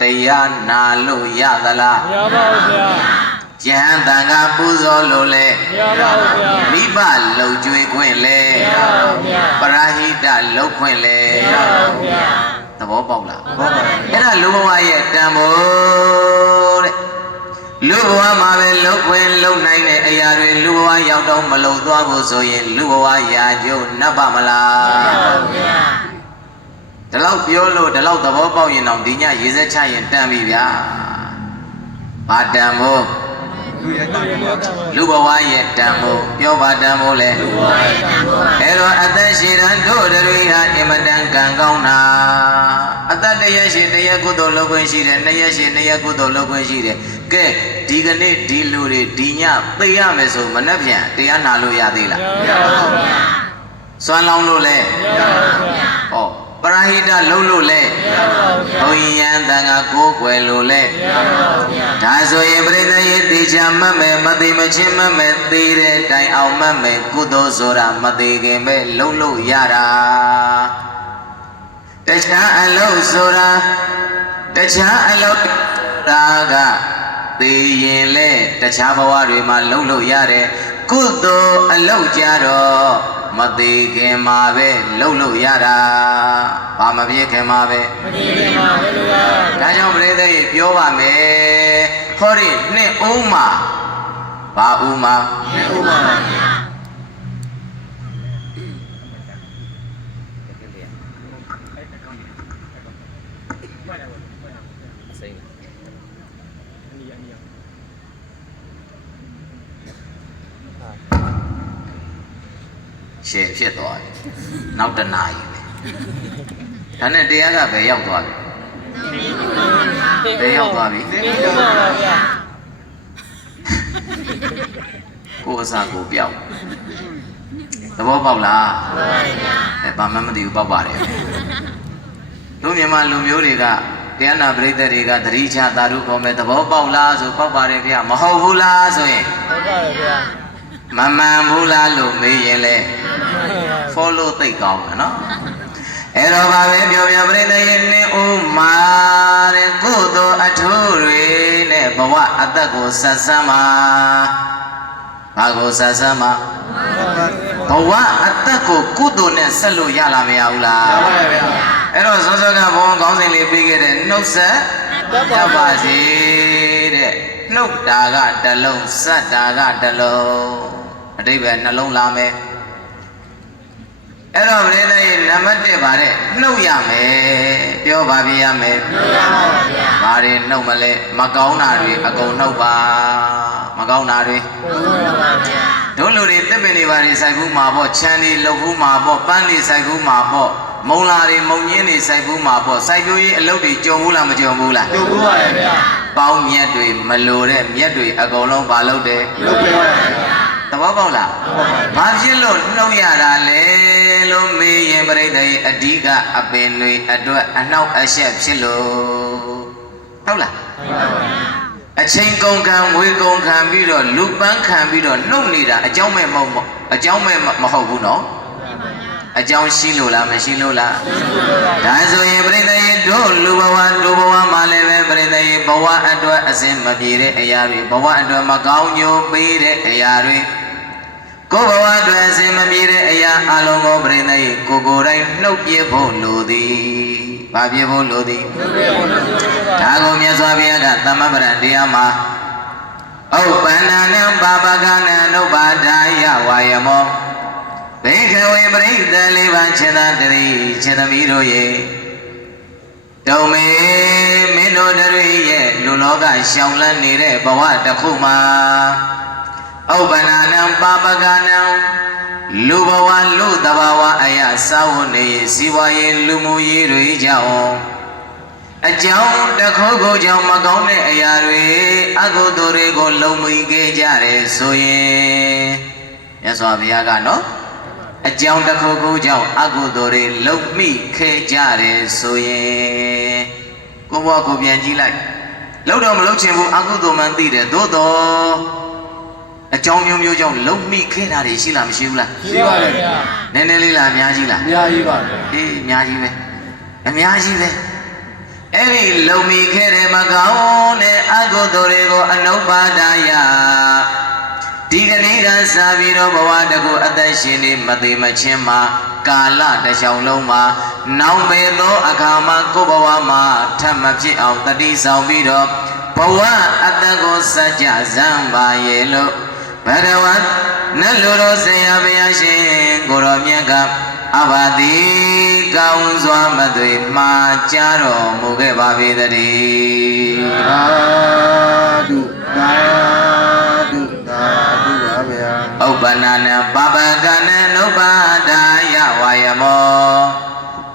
တရားနာလို့ရသလားမရပါဘူးဗျာယဟန်တန်ကပူဇော်လို့လဲမရပါဘူးဗျာမိဘလှုပ်ကြွေးခွင့်လဲမရပါဘူးဗျာပရဟိတလှုပ်ခွင့်လဲမရပါဘူးဗျာသဘောပေါက်လားသဘောပေါက်ပါအဲ့ဒါလူဘဝရဲ့တန်ဖိုးတဲ့လူဘဝမှာပဲလှုပ်ခွင့်လှုပ်နိုင်တဲ့အရာတွေလူဘဝရောက်တော့မလှုပ်သွားဘူးဆိုရင်လူဘဝရာကျိုးနှပ်ပါမလားမရပါဘူးဗျာဒီလောက်ပြောလို့ဒီလောက်သဘောပေါက်ရင်တော့ဒီညရေစက်ချရင်တန်ပြီဗျာဘာတန်မို့လူဘဝရဲ့တန်မို့ပြောပါတန်မို့လဲလူဘဝရဲ့တန်မို့အဲ့တော့အသက်ရှင်တဲ့တို့တွေဟာအင်မတန်ကံကောင်းတာအသက်တရက်ရှင်တရက်ကုသိုလ်လုပ်ခွင့်ရှိတယ်နှစ်ရက်ရှင်နှစ်ရက်ကုသိုလ်လုပ်ခွင့်ရှိတယ်ကဲဒီကနေ့ဒီလူတွေဒီညသိရမယ်ဆိုမနှက်ပြန်တရားနာလို့ရသေးလားမရပါဘူးဗျာစွမ်းလောင်းလို့လဲမရပါဘူးဗျာဟောပရဟိတလုံးလို့လဲမရပါဘူးဗျာဘုံယံတန်ကကိုးကွယ်လို့လဲမရပါဘူးဗျာဒါဆိုရင်ပြိဿရေတေချာမှတ်မယ်မသိမချင်းမှတ်မယ်သိတဲ့တိုင်အောင်မှတ်မယ်ကုသိုလ်ဆိုတာမသိခင်ပဲလုံးလို့ရတာတခြားအလုပ်ဆိုတာတခြားအလုပ်ဒါကသိရင်လဲတခြားဘဝတွေမှာလုံးလို့ရတယ်ကုသိုလ်အလုပ်ကြတော့မသိခင်မှာပဲလုံးလို့ရတာဘာမဖြစ်ခင်မှာပဲမသိခင်မှာပဲလို့ရဒါကြောင့်ပြိဿရေပြောပါမယ်ဟောဒီနှစ်ဦးမှာဘာဦးမှာနှစ်ဦးမှာပါဗျာရှေ့ဖြစ်သွားတယ်နောက်တနာရီဒါနဲ့တရားကဘယ်ရောက်သွားပြီဘယ်ရောက်သွားပြီကိုယ်အစားကိုပြောက်သဘောပေါက်လားဘာမှမသိဘူးပေါက်ပါတယ်လူမြန်မာလူမျိုးတွေကတရားနာပရိသတ်တွေကသတိချသာဓုခေါ်မဲ့သဘောပေါက်လားဆိုပေါက်ပါတယ်ဗျာမဟုတ်ဘူးလားဆိုရင်ဟုတ်ပါတယ်ဗျာမမှန်ဘူးလားလို့မေးရင်လဲ follow သိကောင်းတယ်နော်အဲ့တော့ဗာပဲပြောပြပြိဿရဲ့နေဦးမာတဲ့ကုသိုလ်အထူးတွေနဲ့ဘဝအသက်ကိုဆက်ဆံမှာဘာကိုဆက်ဆံမှာဘဝအသက်ကိုကုသိုလ်နဲ့ဆက်လို့ရလားမရဘူးလားရပါဗျာအဲ့တော့စောစောကဘုံကောင်းစဉ်လေးပြီးခဲ့တဲ့နှုတ်ဆက်တတ်ပါစေတဲ့နှုတ်တာကတစ်လုံးစက်တာကတစ်လုံးအတိပ္ပယ်နှလုံးလာမယ်အဲ့တော့ပြိဿရေနံပါတ်1ပါတဲ့နှုတ်ရမယ်ပြောပါပြရမယ်နှုတ်ရပါဗျာဘာတွေနှုတ်မလဲမကောင်းတာတွေအကုန်နှုတ်ပါမကောင်းတာတွေနှုတ်ပါဗျာတို့လူတွေတစ်ပင်တွေဘာတွေစိုက်ဘူးမှာပေါ့ခြံတွေလှုပ်ဘူးမှာပေါ့ပန်းတွေစိုက်ဘူးမှာပေါ့မုံလာတွေမုံညင်းတွေစိုက်ဘူးမှာပေါ့စိုက်ပျိုးရေးအလုပ်တွေကြုံဘူးလားမကြုံဘူးလားကြုံဘူးပါရဲ့ဗျာပေါင်းမြက်တွေမလိုတဲ့မြက်တွေအကုန်လုံးဘာလုပ်တယ်လုပ်ပြပါဗျာသဘောပေါက်လားဘာဖြစ်လို့နှုတ်ရတာလဲလို့မေးရင်ပြိဿရေအဓိကအပင်တွေအတွက်အနှောက်အယှက်ဖြစ်လို့ဟုတ်လားအချိန်ကုန်ခံဝေကုန်ခံပြီးတော့လူပန်းခံပြီးတော့နှုတ်နေတာအကြောင်းမဲ့မဟုတ်အကြောင်းမဲ့မဟုတ်ဘူးနော်အကြောင်းရှိလို့လားမရှိလို့လားဒါဆိုရင်ပြိဿရေတို့လူဘဝတို့ဘဝမှာလည်းပဲပြိဿရေဘဝအတွက်အစဉ်မပြေတဲ့အရာတွေဘဝအတွက်မကောင်းညိုပေးတဲ့အရာတွေကိုယ်ဘဝအတွက်အစဉ်မပြေတဲ့အရာအလုံးကိုပြိဿရေကိုယ်တိုင်နှုတ်ပြဖို့လိုသည်ဘာပြဖို့လိုသည်ဒါကိုမြတ်စွာဘုရားကသမ္မပဒံတရားမှာ ဩပန္နနံပါပကနံနုပါဒာယဝါယမောဘေခဝေပရိသလေးပါခြေသာတရိခြေသမီးတို့ရဲ့တုံမေမင်းတို့တို့ရဲ့လူလောကရှောင်လန်းနေတဲ့ဘဝတစ်ခုမှာဩပန္နနံပါပကနံလူဘဝလူတဘာဝအယစာဝနေစီဝါရေးလူမှုရေးတွေကြောင့်အကြောင်းတစ်ခုခုကြောင့်မကောင်းတဲ့အရာတွေအကုသိုလ်တွေကိုလုံမိခဲ့ကြတယ်ဆိုရင်မြတ်စွာဘုရားကနော်အကြောင်းတစ်ခုခုကြောင့်အကုသိုလ်တွေလုံမိခဲ့ကြတယ်ဆိုရင်ကိုဘွားကိုပြန်ကြည့်လိုက်လုံတော့မလုံချင်ဘူးအကုသိုလ်မှန်သိတယ်သို့တော့အကြောင်းမျိုးမျိုးကြောင့်လုံမိခဲ့တာတွေရှိလားမရှိဘူးလားရှိပါတယ်ဗျာနည်းနည်းလေးလားအများကြီးလားအများကြီးပါဗျာအေးအများကြီးပဲအများကြီးပဲအဲ့ဒီလုံမိခဲ့တဲ့မကောင်းတဲ့အကုသိုလ်တွေကိုအနုပါဒာယဒီကနေ့ကစားပြီးတော့ဘဝတကူအသက်ရှင်နေမသေးမချင်းမှာကာလတစ်လျှောက်လုံးမှာနောင်ပေသောအခါမှာကိုယ်ဘဝမှာထပ်မဖြစ်အောင်တတိဆောင်ပြီးတော့ဘဝအသက်ကိုစัจ जा ဇံပါရဲ့လို့ဘဂဝတ်နတ်လူတော်ဆရာဘုရားရှင်ကိုတော်မြတ်ကအဘာတိကောင်းစွာမသွေမှာကြားတော်မူခဲ့ပါပေတည်းသာဓုသာဓုသာဓုပါဗျာဥပ္ပန္နနံပပကနံနုပါဒာယဝါယမော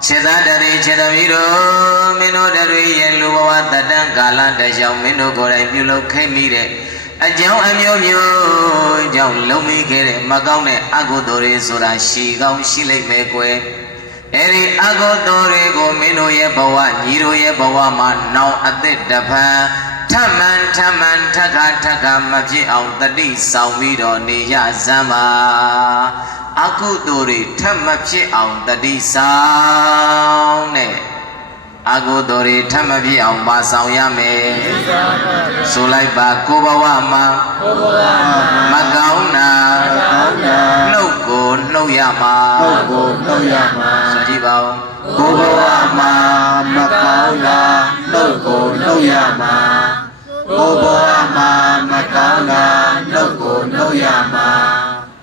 ခြေသာတရေခြေသမီးတို့မင်းတို့တွေရဲ့လူဘဝတတန်ကာလတလျှောက်မင်းတို့ကိုယ်တိုင်ပြုလုပ်ခဲ့မိတဲ့အကြောင်းအမျိုးမျိုးကြောင့်လုံမိခဲ့တဲ့မကောင်းတဲ့အကုသိုလ်တွေဆိုတာရှိကောင်းရှိလိမ့်မယ်ကွယ်အဲ့ဒီအကုသိုလ်တွေကိုမင်းတို့ရဲ့ဘဝညီတို့ရဲ့ဘဝမှာနောင်အသက်တပံထမှန်ထခါမဖြစ်အောင်တတိဆောင်ပြီးတော့နေရစမ်းပါအကုသိုလ်တွေထမဖြစ်အောင်တတိဆောင်တဲ့အကုသိုလ်တွေထမဖြစ်အောင်မဆောင်ရမယ်ဆိုလိုက်ပါကိုဘဝမှာမကောင်းတာနှုတ်ကိုနှုတ်ရမှာဆိုကြည့်ပါဦးကိုဘဝမှာမကောင်းတာနှုတ်ကိုနှုတ်ရမှာကိုဘဝမှာမကောင်းတာနှုတ်ကိုနှုတ်ရမှာ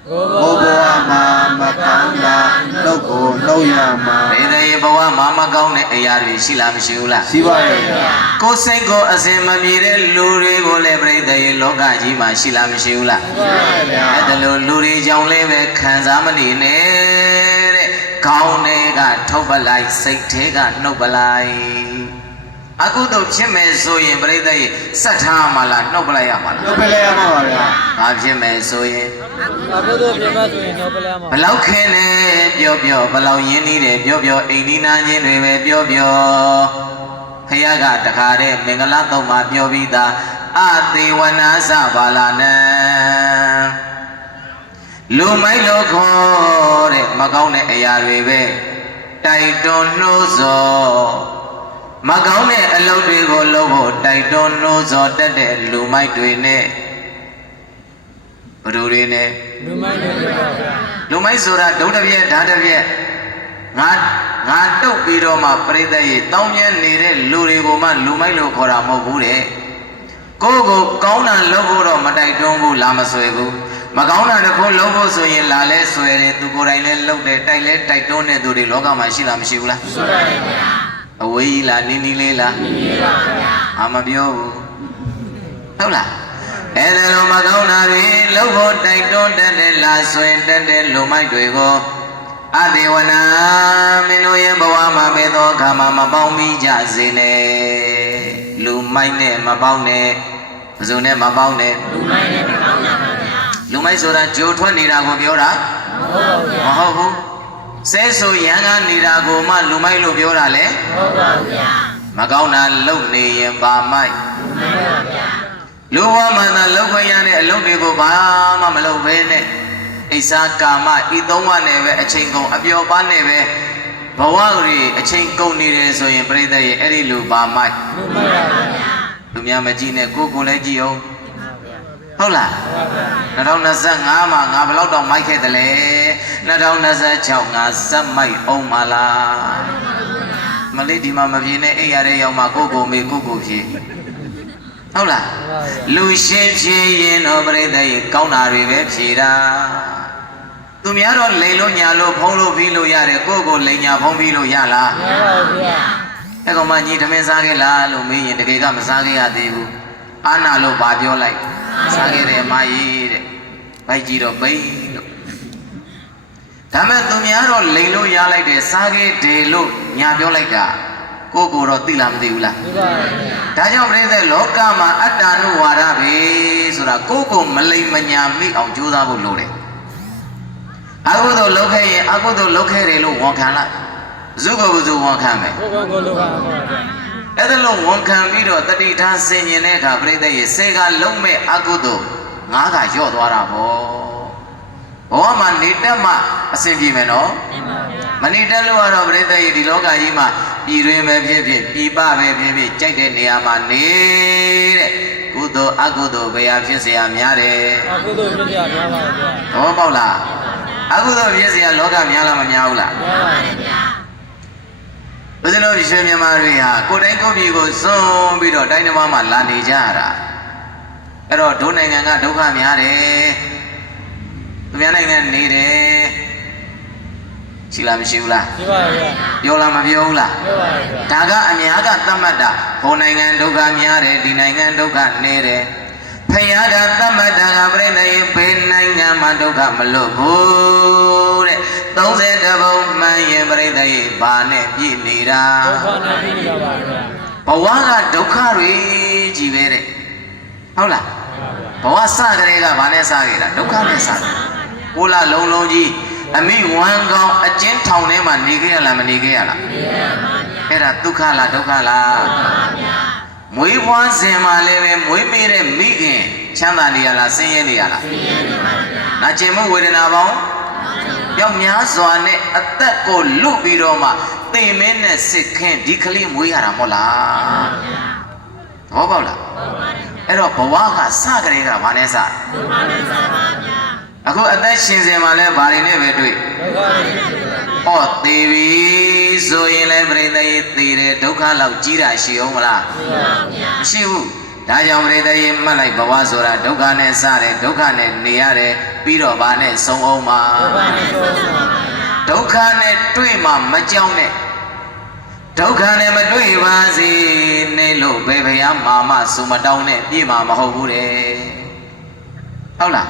ကိုဘဝမှာမကောင်းတာနှုတ်ကိုနှုတ်ရမှာဒီတဲ့ဘဝမှာမကောင်းတဲ့အရာတွေရှိလားမရှိဘူးလားရှိပါရဲ့ဗျာကိုယ်စိတ်ကိုအစဉ်မပြေတဲ့လူတွေကိုလည်းပြိတ္တရဲ့လောကကြီးမှာရှိလားမရှိဘူးလားရှိပါရဲ့ဗျာအဲ့ဒါလို့လူတွေကြောင့်လည်းပဲခံစားမနေနဲ့တဲ့ခေါင်းတွေကထုတ်ပလိုက်စိတ်ထဲကနှုတ်ပလိုက်အကုသိုလ်ဖြစ်မယ်ဆိုရင်ပြိတ္တရဲ့စက်ထားမှာလားနှုတ်ပလိုက်ရမှာလားနှုတ်ပလိုက်ရမှာပါဗျာဘာဖြစ်မယ်ဆိုရင်အကုသိုလ်ဖြစ်မှဆိုရင်နှုတ်ပလိုက်ရမှာဘလောက်ခင်းနေပြောဘလောက်ရင်းနှီးတယ်ပြောအိမ်ဒီနာချင်းတွေပဲပြောခရကတခါတဲ့မင်္ဂလာသုံးမှာပြောပြီးသားအသေးဝနာစပါလာနံလူမိုက်လို့ခေါ်တဲ့မကောင်းတဲ့အရာတွေပဲတိုက်တွန်းနှိုးဆော်မကောင်းတဲ့အလုပ်တွေကိုလုပ်ဖို့တိုက်တွန်းနှိုးဆော်တတ်တဲ့လူမိုက်တွေနဲ့ဘယ်သူတွေနဲ့လူမိုက်တွေပါဗျာလူမိုက်ဆိုတာဒုတ်တပြက်ဓာတ်တပြက်ငါတုတ်ပြီးတော့မှပြိတ္တရဲ့တောင်းမြဲနေတဲ့လူတွေကိုမှလူမိုက်လို့ခေါ်တာမဟုတ်ဘူးတဲ့ကိုယ်ကိုကောင်းတာလုပ်ဖို့တော့မတိုက်တွန်းဘူးလာမဆွဲဘူးမကောင်းတာတစ်ခုလုပ်ဖို့ဆိုရင်လာလဲဆွဲတယ်သူကိုယ်တိုင်လဲလုပ်တယ်တိုက်လဲတိုက်တွန်းတဲ့သူတွေလောကမှာရှိလားမရှိဘူးလားရှိပါတယ်ဗျာအဝေးလားနီးနီးလေးလားနီးနီးပါဗျာအာမပြောဘူးဟုတ်လားအဲ့ဒါလိုမကောင်းတာတွေလုပ်ဖို့တိုက်တွန်းတတ်တဲ့လာဆွဲတတ်တဲ့လူမိုက်တွေကိုအသေဝနာမင်းတို့ရဲ့ဘဝမှာပဲသောအခါမှာမပေါင်းမိကြစေနဲ့လူမိုက်နဲ့မပေါင်းနဲ့ဘယ်သူနဲ့မပေါင်းနဲ့လူမိုက်နဲ့မပေါင်းတာပါဗျာလူမိုက်ဆိုတာကြိုထွက်နေတာကိုပြောတာမဟုတ်ပါဘူးမဟုတ်ဘူးဆဲဆိုရန်ကနေတာကိုမှလူမိုက်လို့ပြောတာလေမဟုတ်ပါဘူးဗျာမကောင်းတာလုပ်နေရင်ပါမိုက်မှန်ပါဗျာလူဘဝမှာသာလုပ်ခွင့်ရတဲ့အလုပ်တွေကိုဘာမှမလုပ်ဘဲနဲ့အိစာကာမဤသုံးဝနဲ့ပဲအချိန်ကုန်အပျော်ပါနဲ့ပဲဘဝကြီးအချိန်ကုန်နေတယ်ဆိုရင်ပြိတ္တရဲ့အဲ့ဒီလူပါမိုက်လူမိုက်ပါဗျာလူများမကြည့်နဲ့ကိုလည်းကြည့်အောင်ဟုတ်လား2025မှာငါဘယ်လောက်တော့မိုက်ခဲ့တယ်လဲ2026ငါစက်မိုက်အောင်မလားမလေးဒီမှာမပြေနဲ့အိပ်ရတဲ့ရောက်မှာကိုမေကိုဖြေ ဟုတ်လားလူရှင်းဖြေရင်တော့ပြိတ္တရဲ့ကောင်းတာတွေပဲဖြေတာသူများတော့လိန်လို့ညာလို့ဖုံးလို့ပြီးလို့ရတယ်ကိုယ့်ကိုလိန်ညာဖုံးပြီးလို့ရလားမရပါဘူးဗျာအဲ့ကောင်မကြီးသမင်းစားခဲ့လားလို့မေးရင်တကယ်ကမစားခဲ့ရသေးဘူးအာနာလို့ဗာပြောလိုက်စားခဲ့တယ်မကြီးတဲ့ဘိုက်ကြီးတော့ပိန်လို့ဒါမဲ့သူများတော့လိန်လို့ရလိုက်တယ်စားခဲ့တယ်လို့ညာပြောလိုက်တာကိုကိုတော့သိလားမသိဘူးလားသိပါပါဗျာဒါကြောင့်ပြိဿလောကမှာအတ္တနုဝါဒပဲဆိုတာကိုကိုမလိမ်မညာမိအောင်ကြိုးစားဖို့လိုတယ်အကုသိုလ်လုပ်ခဲ့ရင်အကုသိုလ်လုပ်ခဲ့တယ်လို့ဝန်ခံလိုက်ဇုကိုဘုဇုဝန်ခံမယ်ကိုလုပ်ပါမှာဗျာအဲ့ဒါလို့ဝန်ခံပြီးတော့တတိထားဆင်ញင်တဲ့အခါပြိဿရဲ့စေကလုံးမဲ့အကုသိုလ်ငါးကလျော့သွားတာပေါ့ဘဝမှာနေတက်မှအဆင်ပြေမယ်နော်မနေတက်လို့ကတော့ပြိဿရဲ့ဒီလောကကြီးမှာပြည်တွင်ပဲဖြစ်ဖြစ်ပြည်ပပဲဖြစ်ဖြစ်ကြိုက်တဲ့နေရာမှာနေတဲ့ကုသိုလ်အကုသိုလ်ဘယ်ဟာဖြစ်เสียများတယ်အကုသိုလ်ဖြစ်เสียများပါဗျာဟောပေါ့လားအကုသိုလ်ဖြစ်เสียလောကများလားမများဘူးလားများပါတယ်ဗျာဘုရားတို့ရွှေမြန်မာတွေဟာကိုယ်တိုင်းကိုယ်ပြည်ကိုစုံပြီးတော့တိုင်းတစ်ပါးမှာလာနေကြရတာအဲ့တော့ဒုနိုင်ငံကဒုက္ခများတယ်သူများနိုင်ငံနေတယ်ရှိလားမရှိဘူးလားရှိပါရဲ့ပြောလားမပြောဘူးလားပြောပါရဲ့ဒါကအများကသတ်မှတ်တာဘုံနိုင်ငံဒုက္ခများတယ်ဒီနိုင်ငံဒုက္ခနေတယ်ဖယားကသတ်မှတ်တာကပြိဿရဲ့ဘယ်နိုင်ငံမှာဒုက္ခမလွတ်ဘူးတဲ့30ဘုံမှန်ရင်ပြိဿရဲ့ဘာနဲ့ပြည့်နေတာဒုက္ခနဲ့ပြည့်နေတာပါဗျာဘဝကဒုက္ခတွေကြီးပဲတဲ့ဟုတ်လားဘဝစကြတဲ့ကဘာနဲ့စခဲ့တာဒုက္ခနဲ့စတာကိုလာလုံးလုံးကြီးအမိဝမ်းကောင်းအကျဉ်းထောင်ထဲမှာနေခဲ့ရလားမနေခဲ့ရလားနေခဲ့ရပါဗျာအဲ့ဒါဒုက္ခလားဒုက္ခလားဒုက္ခပါဗျာမွေးဖွားစဉ်မှာလည်းပဲမွေးပေးတဲ့မိခင်ချမ်းသာနေရလားဆင်းရဲနေရလားဆင်းရဲနေပါဗျာနာကျင်မှုဝေဒနာပေါင်းပြောင်းများစွာနဲ့အသက်ကိုလွတ်ပြီးတော့မှသိမင်းနဲ့စစ်ခင်းဒီကလေးမွေးရတာမဟုတ်လားဟောပေါ့လားဟုတ်ပါတယ်အဲ့တော့ဘဝကစကြတဲ့ကဘာနဲ့စဒုက္ခနဲ့စပါဗျာအခုအသက်ရှင်စဉ်မှာလဲဘာတွေနဲ့ပဲတွေ့ဟောသေပြီဆိုရင်လဲပြိဿရေသေတယ်ဒုက္ခလောက်ကြီးတာရှိအောင်မလားမရှိဘူးဒါကြောင့်ပြိဿရေမှတ်လိုက်ဘဝဆိုတာဒုက္ခနဲ့စတယ်ဒုက္ခနဲ့နေရတယ်ပြီးတော့ဘာနဲ့ဆုံးအောင်မှာဒုက္ခနဲ့တွေ့မှမကြောက်နဲ့ဒုက္ခနဲ့မတွေ့ပါစေနဲ့လို့ဘယ်ဘုရားမာမစုမတောင်းနဲ့ပြေမှာမဟုတ်ဘူးတဲ့ဟုတ်လား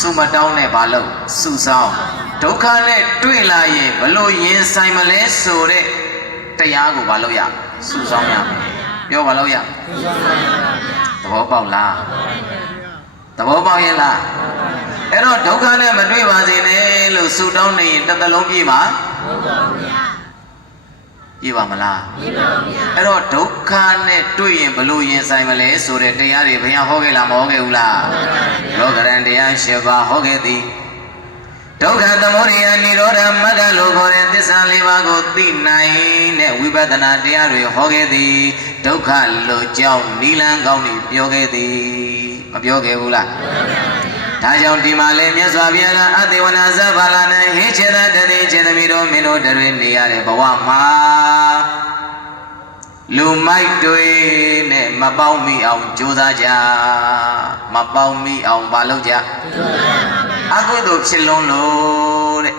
စုမတောင်းနဲ့ဘာလို့စုဆောင်ဒုက္ခနဲ့တွေ့လာရင်ဘလို့ရင်ဆိုင်မလဲဆိုတဲ့တရားကိုဘာလို့ရစုဆောင်ရမယ်ပြောဘာလို့ရသဘောပေါက်လားသဘောပေါက်ရဲ့လားအဲ့တော့ဒုက္ခနဲ့မတွေ့ပါစေနဲ့လို့စုတောင်းနေရင်တစ်သလုံးပြေမှာပြေပါမလားပြေပါဗျာအဲ့တော့ဒုက္ခနဲ့တွေ့ရင်ဘလို့ရင်ဆိုင်မလဲဆိုတဲ့တရားတွေဘုရားဟောခဲ့လားမဟောခဲ့ဘူးလားလောကရန်တရား၈ပါးဟောခဲ့သည်ဒုက္ခသမုဒယနိရောဓမဂ္ဂလို့ခေါ်တဲ့သစ္စာ၄ပါးကိုသိနိုင်တဲ့ဝိပဿနာတရားတွေဟောခဲ့သည်ဒုက္ခလို့ကြောင့်နိလန်းကောင်းနေပြောခဲ့သည်မပြောခဲ့ဘူးလားဒါကြောင့်ဒီမှာလေမြတ်စွာဘုရားကအသေဝနာဇဗလာနဟိခြေသတတိခြေသမီးတို့မင်းတို့တွေနေရတဲ့ဘဝမှာလူမိုက်တွေနဲ့မပေါင်းမိအောင်ကြိုးစားကြမပေါင်းမိအောင်မလုပ်ကြအကုသိုလ်ဖြစ်လွန်းလို့တဲ့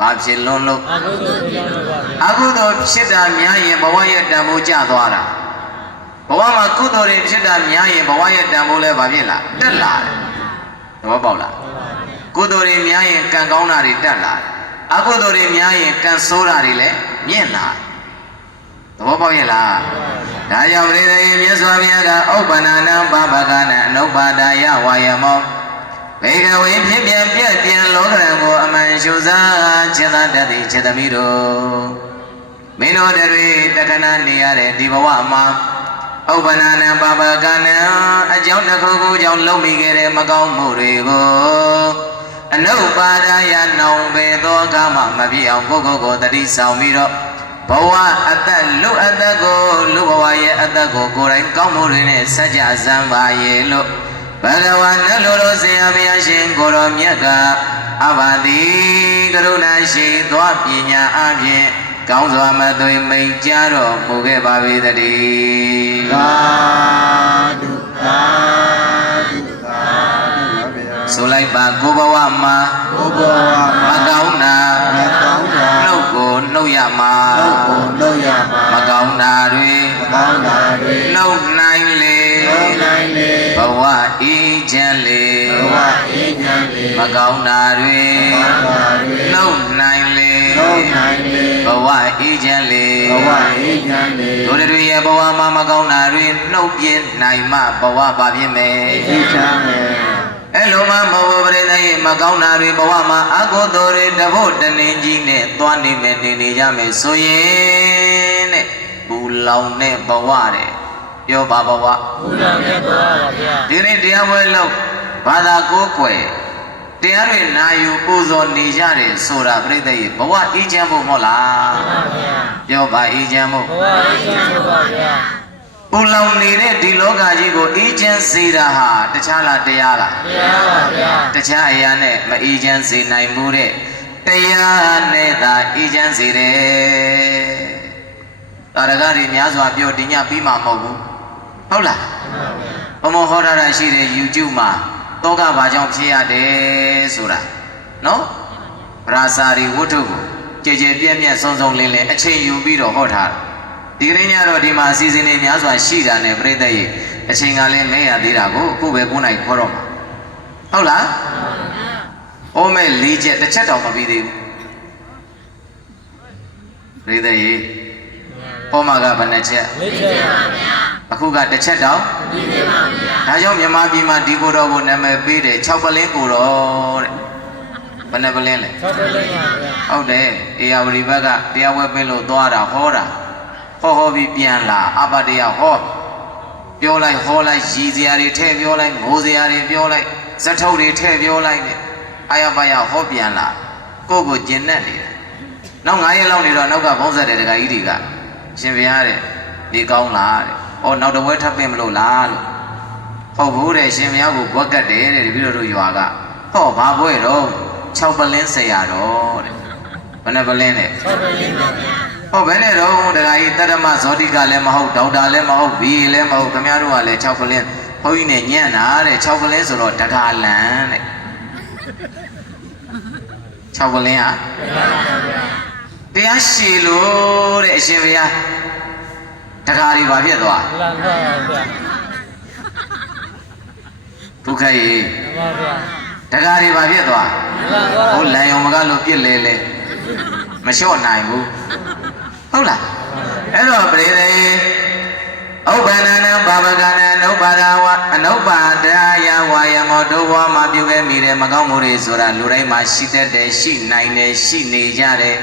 ဘာဖြစ်လွန်းလို့အကုသိုလ်ဖြစ်တာများရင်ဘဝရဲ့တန်ဖိုးကျသွားတာဘဝမှာကုသိုလ်တွေဖြစ်တာများရင်ဘဝရဲ့တန်ဖိုးလည်းဘာဖြစ်လာတက်လာတယ်သဘောပေါက်လားကုသိုလ်တွေများရင်ကံကောင်းတာတွေတက်လာတယ်အကုသိုလ်တွေများရင်ကံဆိုးတာတွေလည်းမြင့်လာတယ်သဘောပေါက်ရဲ့လားဒါကြောင့်ပရိသေမြတ်စွာဘုရားကဥပ္ပန္နနံပါပကနံအနုပ္ပါဒယဝါယမောဘေကဝေဖြစ်ပြန်ပြက်ပြန်လောကရန်ကိုအမှန်ရှုစားခြေသာတတ်သည့်ခြေသမီးတို့မင်းတို့တွေတက္ကနာနေရတဲ့ဒီဘဝမှာဥပ္ပန္နနံပါပကနံအကြောင်းတစ်ခုခုကြောင့်လုံမိခဲ့တဲ့မကောင်းမှုတွေကိုအနုပ္ပါဒယနောင်ပေသောကမှမပြည့်အောင်ကိုယ်တတိဆောင်ပြီးတော့ဘဝအသက်လူအသက်ကိုလူဘဝရဲ့အသက်ကိုကိုယ်တိုင်ကောင်းမှုတွေနဲ့ဆက်ကြစမ်းပါရဲ့လို့ဘဂဝါနလူတော်ဆရာဘုရားရှင်ကိုတော်မြတ်ကအဘာတိကရုဏာရှိသောပညာအဖြင့် ကောင်းစွာမသွေမိန်ကြတော်မူခဲ့ပါပေသတည်း သာဓုသာဓုသာဓုပါဗျာ ဆိုလိုက်ပါကိုဘဝမှာ ကိုဘဝ မကောင်းတာ မကောင်းတာ နှုတ်ကိုနှုတ်ရမှာ နှုတ်ကိုနှုတ်ရမှာ မကောင်းတာတွေ မကောင်းတာတွေ နှုတ်နိုင်လေ နှုတ်နိုင်လေ ဘဝအေးချမ်းလေ ဘဝအေးချမ်းလေ မကောင်းတာတွေ မကောင်းတာတွေ နှုတ်နိုင်လေ နှုတ်နိုင်လေ ဘဝအေးချမ်းလေ ဘဝအေးချမ်းလေ တို့တွေရဲ့ဘဝမှာမကောင်းတာတွေနှုတ်ပြနိုင်မှဘဝပါပြမယ် အေးချမ်းလေ အဲ့လိုမှမဟုတ်ပရိသတ်ရဲ့မကောင်းတာတွေဘဝမှာအကုသိုလ်တွေတဖို့တနေကြီးနဲ့သွားနေမယ်နေနေကြမယ်ဆိုရင်တဲ့ဘူလောင်တဲ့ဘဝတဲ့ပြောပါဘဝ ဘုရားမြတ်ဘုရားပါဗျာ ဒီနေ့တရားပွဲလို့ဘာသာကိုးကွယ်တရားတွေနာယူပူဇော်နေကြတယ်ဆိုတာပရိသတ်ရဲ့ဘဝအေးချမ်းဖို့မဟုတ်လား ပါဗျာ ပြောပါအေးချမ်းဖို့ ဘုရားအေးချမ်းပါဗျာ ပူလောင်နေတဲ့ဒီလောကကြီးကိုအေးချမ်းစေတာဟာတခြားလားတရားလား တရားပါဗျာ တခြားအရာနဲ့မအေးချမ်းစေနိုင်ဘူးတဲ့တရားနဲ့သာအေးချမ်းစေတယ်တာရကတွေများစွာပြောဒီညပြီးမှမဟုတ်ဘူးဟုတ်လားဘုံမဟောထားတာရှိတယ် YouTube မှာတောကဘာကြောင့်ဖြစ်ရတယ်ဆိုတာနော်ပရာစာရီဝတ္ထုကိုကြည်ကြည်ပြည့်ပြည့်စုံစုံလင်းလင်းအချိန်ယူပြီးတော့ဟောထားတယ်ဒီကနေ့ညတော့ဒီမှာအစီအစဉ်တွေများစွာရှိတာနဲ့ပြိတ္တရဲ့အချိန်ကလည်းမဲရသေးတာကိုအခုပဲ9နိုင်ခေါ်တော့မှာဟုတ်လားအိုးမဲ့၄ချက်တစ်ချက်တောင်မပြီးသေးဘူးပြိတ္တရဲ့ဟောမှာကဘယ်နှချက် လက်ချက်ပါဗျာ အခုကတစ်ချက်တောင်ပြီးသေးပါဗျာဒါကြောင့်မြန်မာပြည်မှာဒီကိုတော်ကိုနာမည်ပေးတယ်6ပလင်းကိုတော်တဲ့ဘယ်နှပလင်းလဲ ၆ပလင်းပါဗျာ ဟုတ်တယ်အေယာဝတီဘက်ကတရားဝဲပင်းလို့သွားတာဟောတာဟောပြီးပြန်လာအပတရားဟောပြောလိုက်ဟောလိုက်ရည်စရာတွေထည့်ပြောလိုက်မိုးစရာတွေပြောလိုက်ဇက်ထုတ်တွေထည့်ပြောလိုက်နဲ့အာရပါရဟောပြန်လာကိုယ့်ကိုကျင်နဲ့နေတယ်နောက်9ရက်လောက်နေတော့နောက်ကဘုံဆက်တဲ့ဒကာကြီးတွေကရှင်ဘုရားတဲ့ဒီကောင်းလားတဲ့ဟောနောက်တစ်ဝဲထပ်ပင်မလို့လားလို့ဟုတ်ဘူးတဲ့ရှင်ဘုရားကိုဘွက်ကတ်တယ်တဲ့တပည့်တော်တို့ရွာကဟောဘာဘွဲတော့6ပလင်းဆရာတော်တဲ့ဘယ်နှပလင်းလဲ ၆ပလင်းပါဗျာ ဟောဘယ်နဲ့တော့ဒကာကြီးတတ္တမဇောတိကလည်းမဟုတ်ဒေါက်တာလည်းမဟုတ်ဘီလည်းမဟုတ်ခင်ဗျားတို့ကလည်း6ကလင်းဘုန်းကြီးနဲ့ညံ့တာတဲ့6ကလင်းဆိုတော့တဂါလန်တဲ့6ကလင်းဟာတရားရှည်လို့တဲ့အရှင်ဘုရားတဂါတွေဘာဖြစ်သွား လမ်းပါဗျာ ဒုက္ခရေ ပါဗျာ တဂါတွေဘာဖြစ်သွား လမ်းပါ ဟိုလန်ယုံမကလို့ပြစ်လဲလဲမလျှော့နိုင်ဘူးဟုတ်လားအဲ့တော့ပရိသေဥပ္ပန္နံဘာဝကနံအနုပါဒဝအနုပါဒယဝါယမောဒုဘဝမှာပြုခဲ့မိတဲ့မကောင်းမှုတွေဆိုတာလူတိုင်းမှာရှိတတ်တယ်ရှိနိုင်တယ်ရှိနေကြတယ်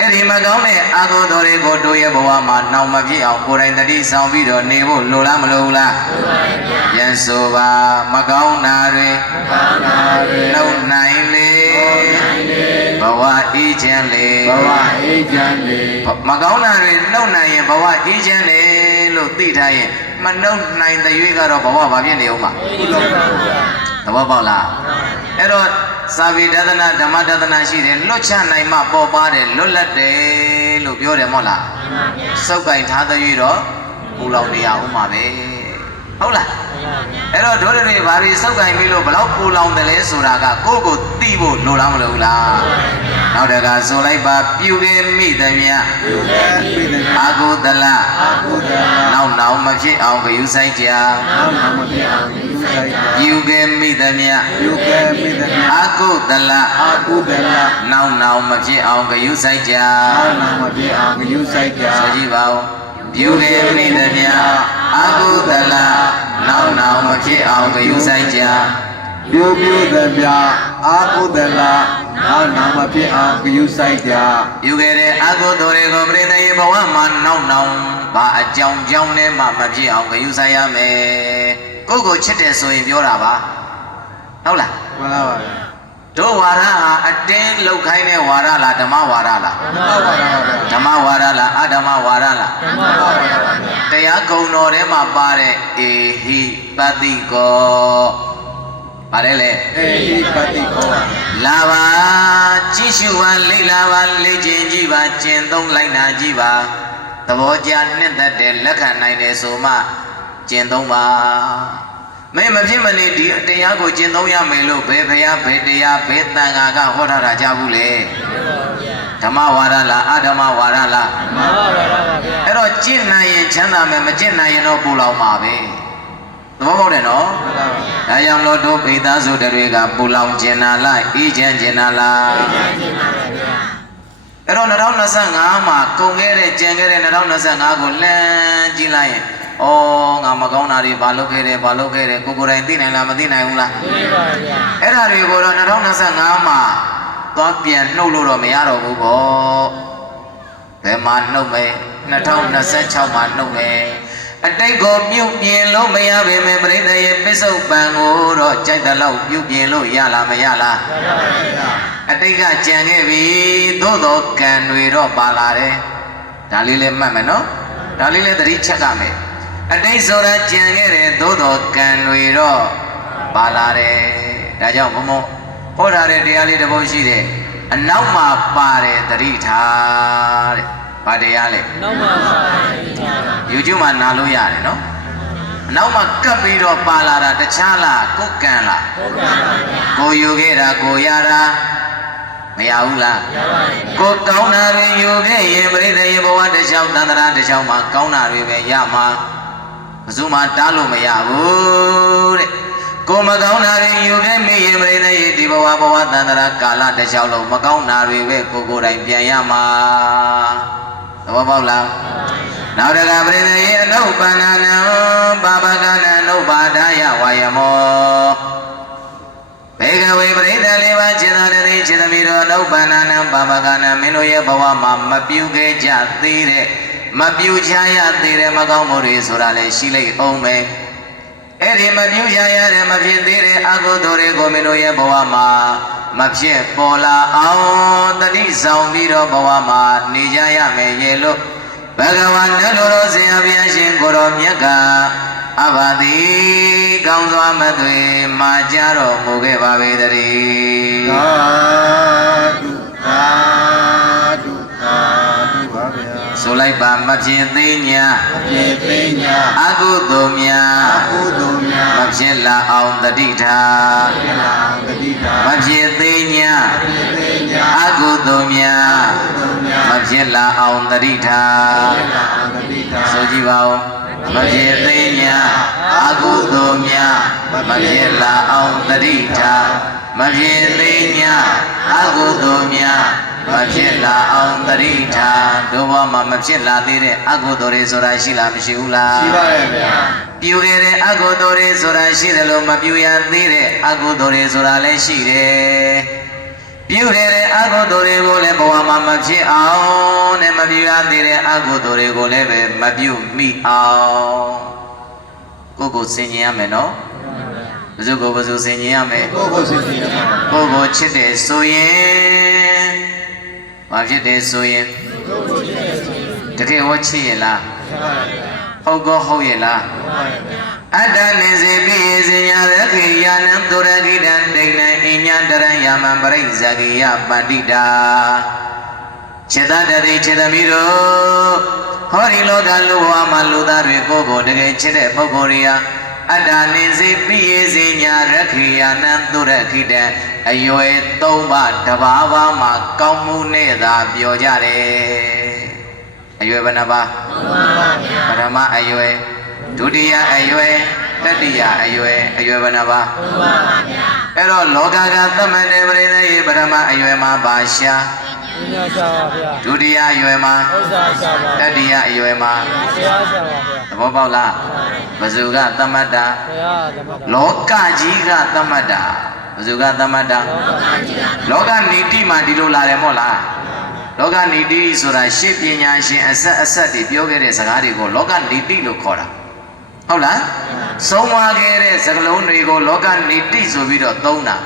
အဲ့ဒီမကောင်းတဲ့အကုသိုလ်တွေကိုတို့ရဲ့ဘဝမှာနှောင်မဖြစ်အောင်ကိုယ်တိုင်တတိဆောင်ပြီးတော့နေဖို့လိုလားမလိုလားပြန်ဆိုပါမကောင်းတာတွေနှုတ်နိုင်လေဘဝအေးချမ်းလေ ဘဝအေးချမ်းလေ မကောင်းတာတွေနှုတ်နိုင်ရင်ဘဝအေးချမ်းလေလို့သိထားရင်မနှုတ်နိုင်တဲ့ရွေးကတော့ဘဝဘာဖြစ်နေအောင်မှာ အေးချမ်းပါဗျာ သဘောပေါက်လားအဲ့တော့သာဝေဒသနာဓမ္မဒသနာရှိတယ်လွတ်ချနိုင်မှပေါ်ပါတယ်လွတ်လပ်တယ်လို့ပြောတယ်မဟုတ်လားစုပ်ကင်ထားတဲ့ရွေးတော့ပူလောင်နေရအောင်ပါပဲဟုတ်လားအဲ့တော့တို့တွေဘာတွေစုပ်ကင်ပြီးလို့ဘလောက်ပူလောင်တယ်လဲဆိုတာကကိုယ့်ကိုသိဖို့လိုလားမလိုဘူးလားနောက်တကဆိုလိုက်ပါပြုခဲ့မိသမျှ ပြုခဲ့ပြီတဲ့ အာဟုသလ အာဟုဒလာ နောက်မဖြစ်အောင်ဂယုဆိုင်ကြ နောက်မှမပြအောင်ယူဆိုင်တာ ပြုခဲ့မိသမျှ ပြုခဲ့ပြီတဲ့ အာဟုသလ အာဟုဒလာ နောက်မဖြစ်အောင်ဂယုဆိုင်ကြ နောက်မှမပြအောင်ယူဆိုင်တာ ဆိုကြည့်ပါဦးပြုခဲ့မိသမျှအာဟုသလနောက်မဖြစ်အောင်ဂယုဆိုင်ကြ ပြုတဲ့ပြအာဟုဒလာနောက်မှမပြအောင်ယူဆိုင်တာ ပြုခဲ့တဲ့အာဟုသိုလ်တွေကိုပြိတ္တရေဘဝမှာနောက်ဘာအကြောင်းကြောင့်နဲ့မှမဖြစ်အောင်ဂယုဆိုင်ရမယ်ကိုယ့်ကိုချစ်တယ်ဆိုရင်ပြောတာပါဟုတ်လား မှန်ပါပါ တို့ဝါရဟာအတင်းလောက်ခိုင်းတဲ့ဝါရလားဓမ္မဝါရလား မှန်ပါပါ ဓမ္မဝါရလားအဓမ္မဝါရလား ဓမ္မပါဗျာ တရားကုံတော်ထဲမှာပါတဲ့အေဟိပတိကော ဘာလဲလဲ အေဟိပတိကော လာပါကြည့်ရှုပါလေ့လာပါလေ့ကျင့်ကြည့်ပါကျင့်သုံးလိုက်နာကြည့်ပါသဘောကျနှစ်သက်တဲ့လက်ခံနိုင်တယ်ဆိုမှကျင့်သုံးပါမင်းမဖြစ်မနေဒီတရားကိုကျင့်သုံးရမယ်လို့ဘယ်ဘုရားဘယ်တရားဘယ်တန်ခါကဟောထားတာကြဘူးလေဓမ္မဝါဒလားအဓမ္မဝါဒလား မှန်ပါပါဗျာ အဲ့တော့ကျင့်နိုင်ရင်ချမ်းသာမယ်မကျင့်နိုင်ရင်တော့ပူလောင်ပါပဲသဘောပေါက်တယ်နော်ဒါကြောင့်လို့တို့ပိသားစုတွေကပူလောင်ကျင်နာလားအေးချမ်းကျင်နာလားအဲ့တော့2025မှာကုန်ခဲ့တဲ့ကျန်ခဲ့တဲ့2025ကိုလှမ်းကြည့်လိုက်ရင်ဩငါမကောင်းတာတွေဘာလုပ်ခဲ့တယ်ဘာလုပ်ခဲ့တယ်ကိုယ်တိုင်သိနိုင်လားမသိနိုင်ဘူးလား သိပါဗျာ အဲ့ဒါတွေကိုတော့2025မှာသွားပြန်နှုတ်လို့တော့မရတော့ဘူးပေါ့ဘယ်မှာနှုတ်မယ်2026မှာနှုတ်မယ်အတိတ်ကိုပြုတ်ပြင်လို့မရပေမဲ့ပြိတ္တရဲ့ပစ္စုပန်ကိုတော့ကြိုက်တဲ့လောက်ပြုတ်ပြင်လို့ရလားမရလား ရပါဗျာ အတိတ်ကကြံခဲ့ပြီသို့တော့ကံတွေတော့ပါလာတယ်ဒါလေးလည်းမှတ်မယ်နော်ဒါလေးလည်းသတိချက်ကမယ်အတိတ်ဆိုတာကြံခဲ့တယ်သို့တော့ကံတွေတော့ပါလာတယ်ဒါကြောင့်ဘုံဘုံဟောထားတဲ့တရားလေးတစ်ပုဒ်ရှိတယ်အနောက်မှာပါတယ်သတိထားတဲ့ဘာတရားလဲ နောက်မှပါဗျာ YouTube မှာနားလို့ရတယ်နော်အနောက်မှာကပ်ပြီးတော့ပါလာတာတခြားလားကိုယ်ကံလား ဟုတ်ပါပါဗျာ ကိုယူခဲ့တာကိုရတာမရဘူးလား ရပါဗျာ ကိုကောင်းတာတွေယူခဲ့ရင်ပြိတ္တရေဘဝတစ်လျှောက်တန်တရာတစ်လျှောက်မှာကောင်းတာတွေပဲရမှာဘယ်သူမှတားလို့မရဘူးတဲ့ကိုမကောင်းတာတွေယူခဲ့မိရင်ပြိတ္တရေဒီဘဝတန်တရာကာလတစ်လျှောက်လုံးမကောင်းတာတွေပဲကိုယ်တိုင်ပြန်ရမှာသဘောပေါက်လားနောက်တကပြိတ္တရေအနုပန္နနံပါပကနံအနုပါဒယဝါယမောဘေကဝေပရိသတ်လေးပါးခြေသာတည်းခြေသမီးတို့အနုပန္နနံပါပကနံမင်းတို့ရဲ့ဘဝမှာမပြုခဲ့ကြသေးတဲ့မပြုချရသေးတဲ့မကောင်းမှုတွေဆိုတာလည်းရှိလိမ့်အောင်ပဲအဲ့ဒီမပြုချရတဲ့မဖြစ်သေးတဲ့အကုသိုလ်တွေကိုမင်းတို့ရဲ့ဘဝမှာမဖြစ်ပေါ်လာအောင်တတိဆောင်ပြီးတော့ဘဝမှာနေကြရမယ်ရဲ့လို့ဘဂဝါနတ်တော်ဆရာဘုရားရှင်ကိုတော်မြတ်ကအဘာတိကောင်းစွာမသွေမာကြတော်မူခဲ့ပါပေတည်း သာဓုသာဓုသာဓုပါဗျာ ဆိုလိုက်ပါမဖြစ်သေးညာ အပြေသိညာ အကုသိုလ်များ အကုသိုလ်များ မဖြစ်လာအောင်တတိထား ပြေလာဂတိတာ မဖြစ်သေးညာ အပြေသိညာ အကုသိုလ်များ အကုသိုလ်များ မဖြစ်လာအောင်တတိထား ပြေလာဂတိတာ ဆိုကြည့်ပါဦးမဖြစ်သေးညာအကုသိုလ်များမဖြစ်လာအောင်တတိထားမဖြစ်သေးညာအကုသိုလ်များမဖြစ်လာအောင်တတိထားတို့ဘောမှာမဖြစ်လာသေးတဲ့အကုသိုလ်တွေဆိုတာရှိလားမရှိဘူးလား ရှိပါရဲ့ဗျာ ပြုခဲ့တဲ့အကုသိုလ်တွေဆိုတာရှိတယ်လို့မပြုရသေးတဲ့အကုသိုလ်တွေဆိုတာလည်းရှိတယ်ပြုခဲ့တဲ့အကုသိုလ်တွေကိုလည်းဘဝမှာမဖြစ်အောင်နဲ့မပြုရသေးတဲ့အကုသိုလ်တွေကိုလည်းပဲမပြုမိအောင်ကိုယ်စင်ကျင်ရမယ်နော်ဘယ်သူစင်ကျင်ရမယ် ကိုကိုစီစီရမှာ ကိုယ်ချစ်တယ်ဆိုရင်ဘာဖြစ်တယ်ဆိုရင်တကယ်ဝချစ်ရလားဟုတ်ကောဟုတ်ရဲ့လားအတ္တနိစေပိစဉ္ညာရခိယာနံသုရခိတံဒိဋ္ဌံအညံတရံယာမံပရိစ္ဆကိယပန္တိတာခြေတတတိခြေသမီးတို့ဟောဒီလောကလူဘဝမှာလူသားတွေကိုယ်ကိုတကယ်ချစ်တဲ့ပုဂ္ဂိုလ်တွေဟာအတ္တနိစေပိစဉ္ညာရခိယာနံသုရခိတံအယွယ်၃ပါးတဘာဝမှာကောင်းမှုနဲ့သာပြောကြတယ်အယွယ်ဘယ်နှပါးပထမအယွယ်ဒုတိယအယွယ်တတိယအယွယ်ဘယ်နှပါးအဲ့တော့လောကကသမ္မတေပရိသေယပထမအယွယ်မှာပါရှာ ပညာရှာပါဗျာ ဒုတိယအယွယ်မှာ ဥစ္စာရှာပါ တတိယအယွယ်မှာ ဆရာရှာပါဗျာ သဘောပေါက်လားဘယ်သူကသမတ္တာ ဘုရားဓမ္မတာ လောကကြီးကသမတ္တာဘယ်သူကသမတ္တာလောကနေတိမှာဒီလိုလာတယ်မို့လားလောကနေတိဆိုတာရှေ့ပညာရှင်အဆက်တွေပြောခဲ့တဲ့စကားတွေကိုလောကနေတိလို့ခေါ်တာဟုတ်လားဆုံးမခဲ့တဲ့စကားလုံးတွေကိုလောကနေတိဆိုပြီးတော့သုံးတာ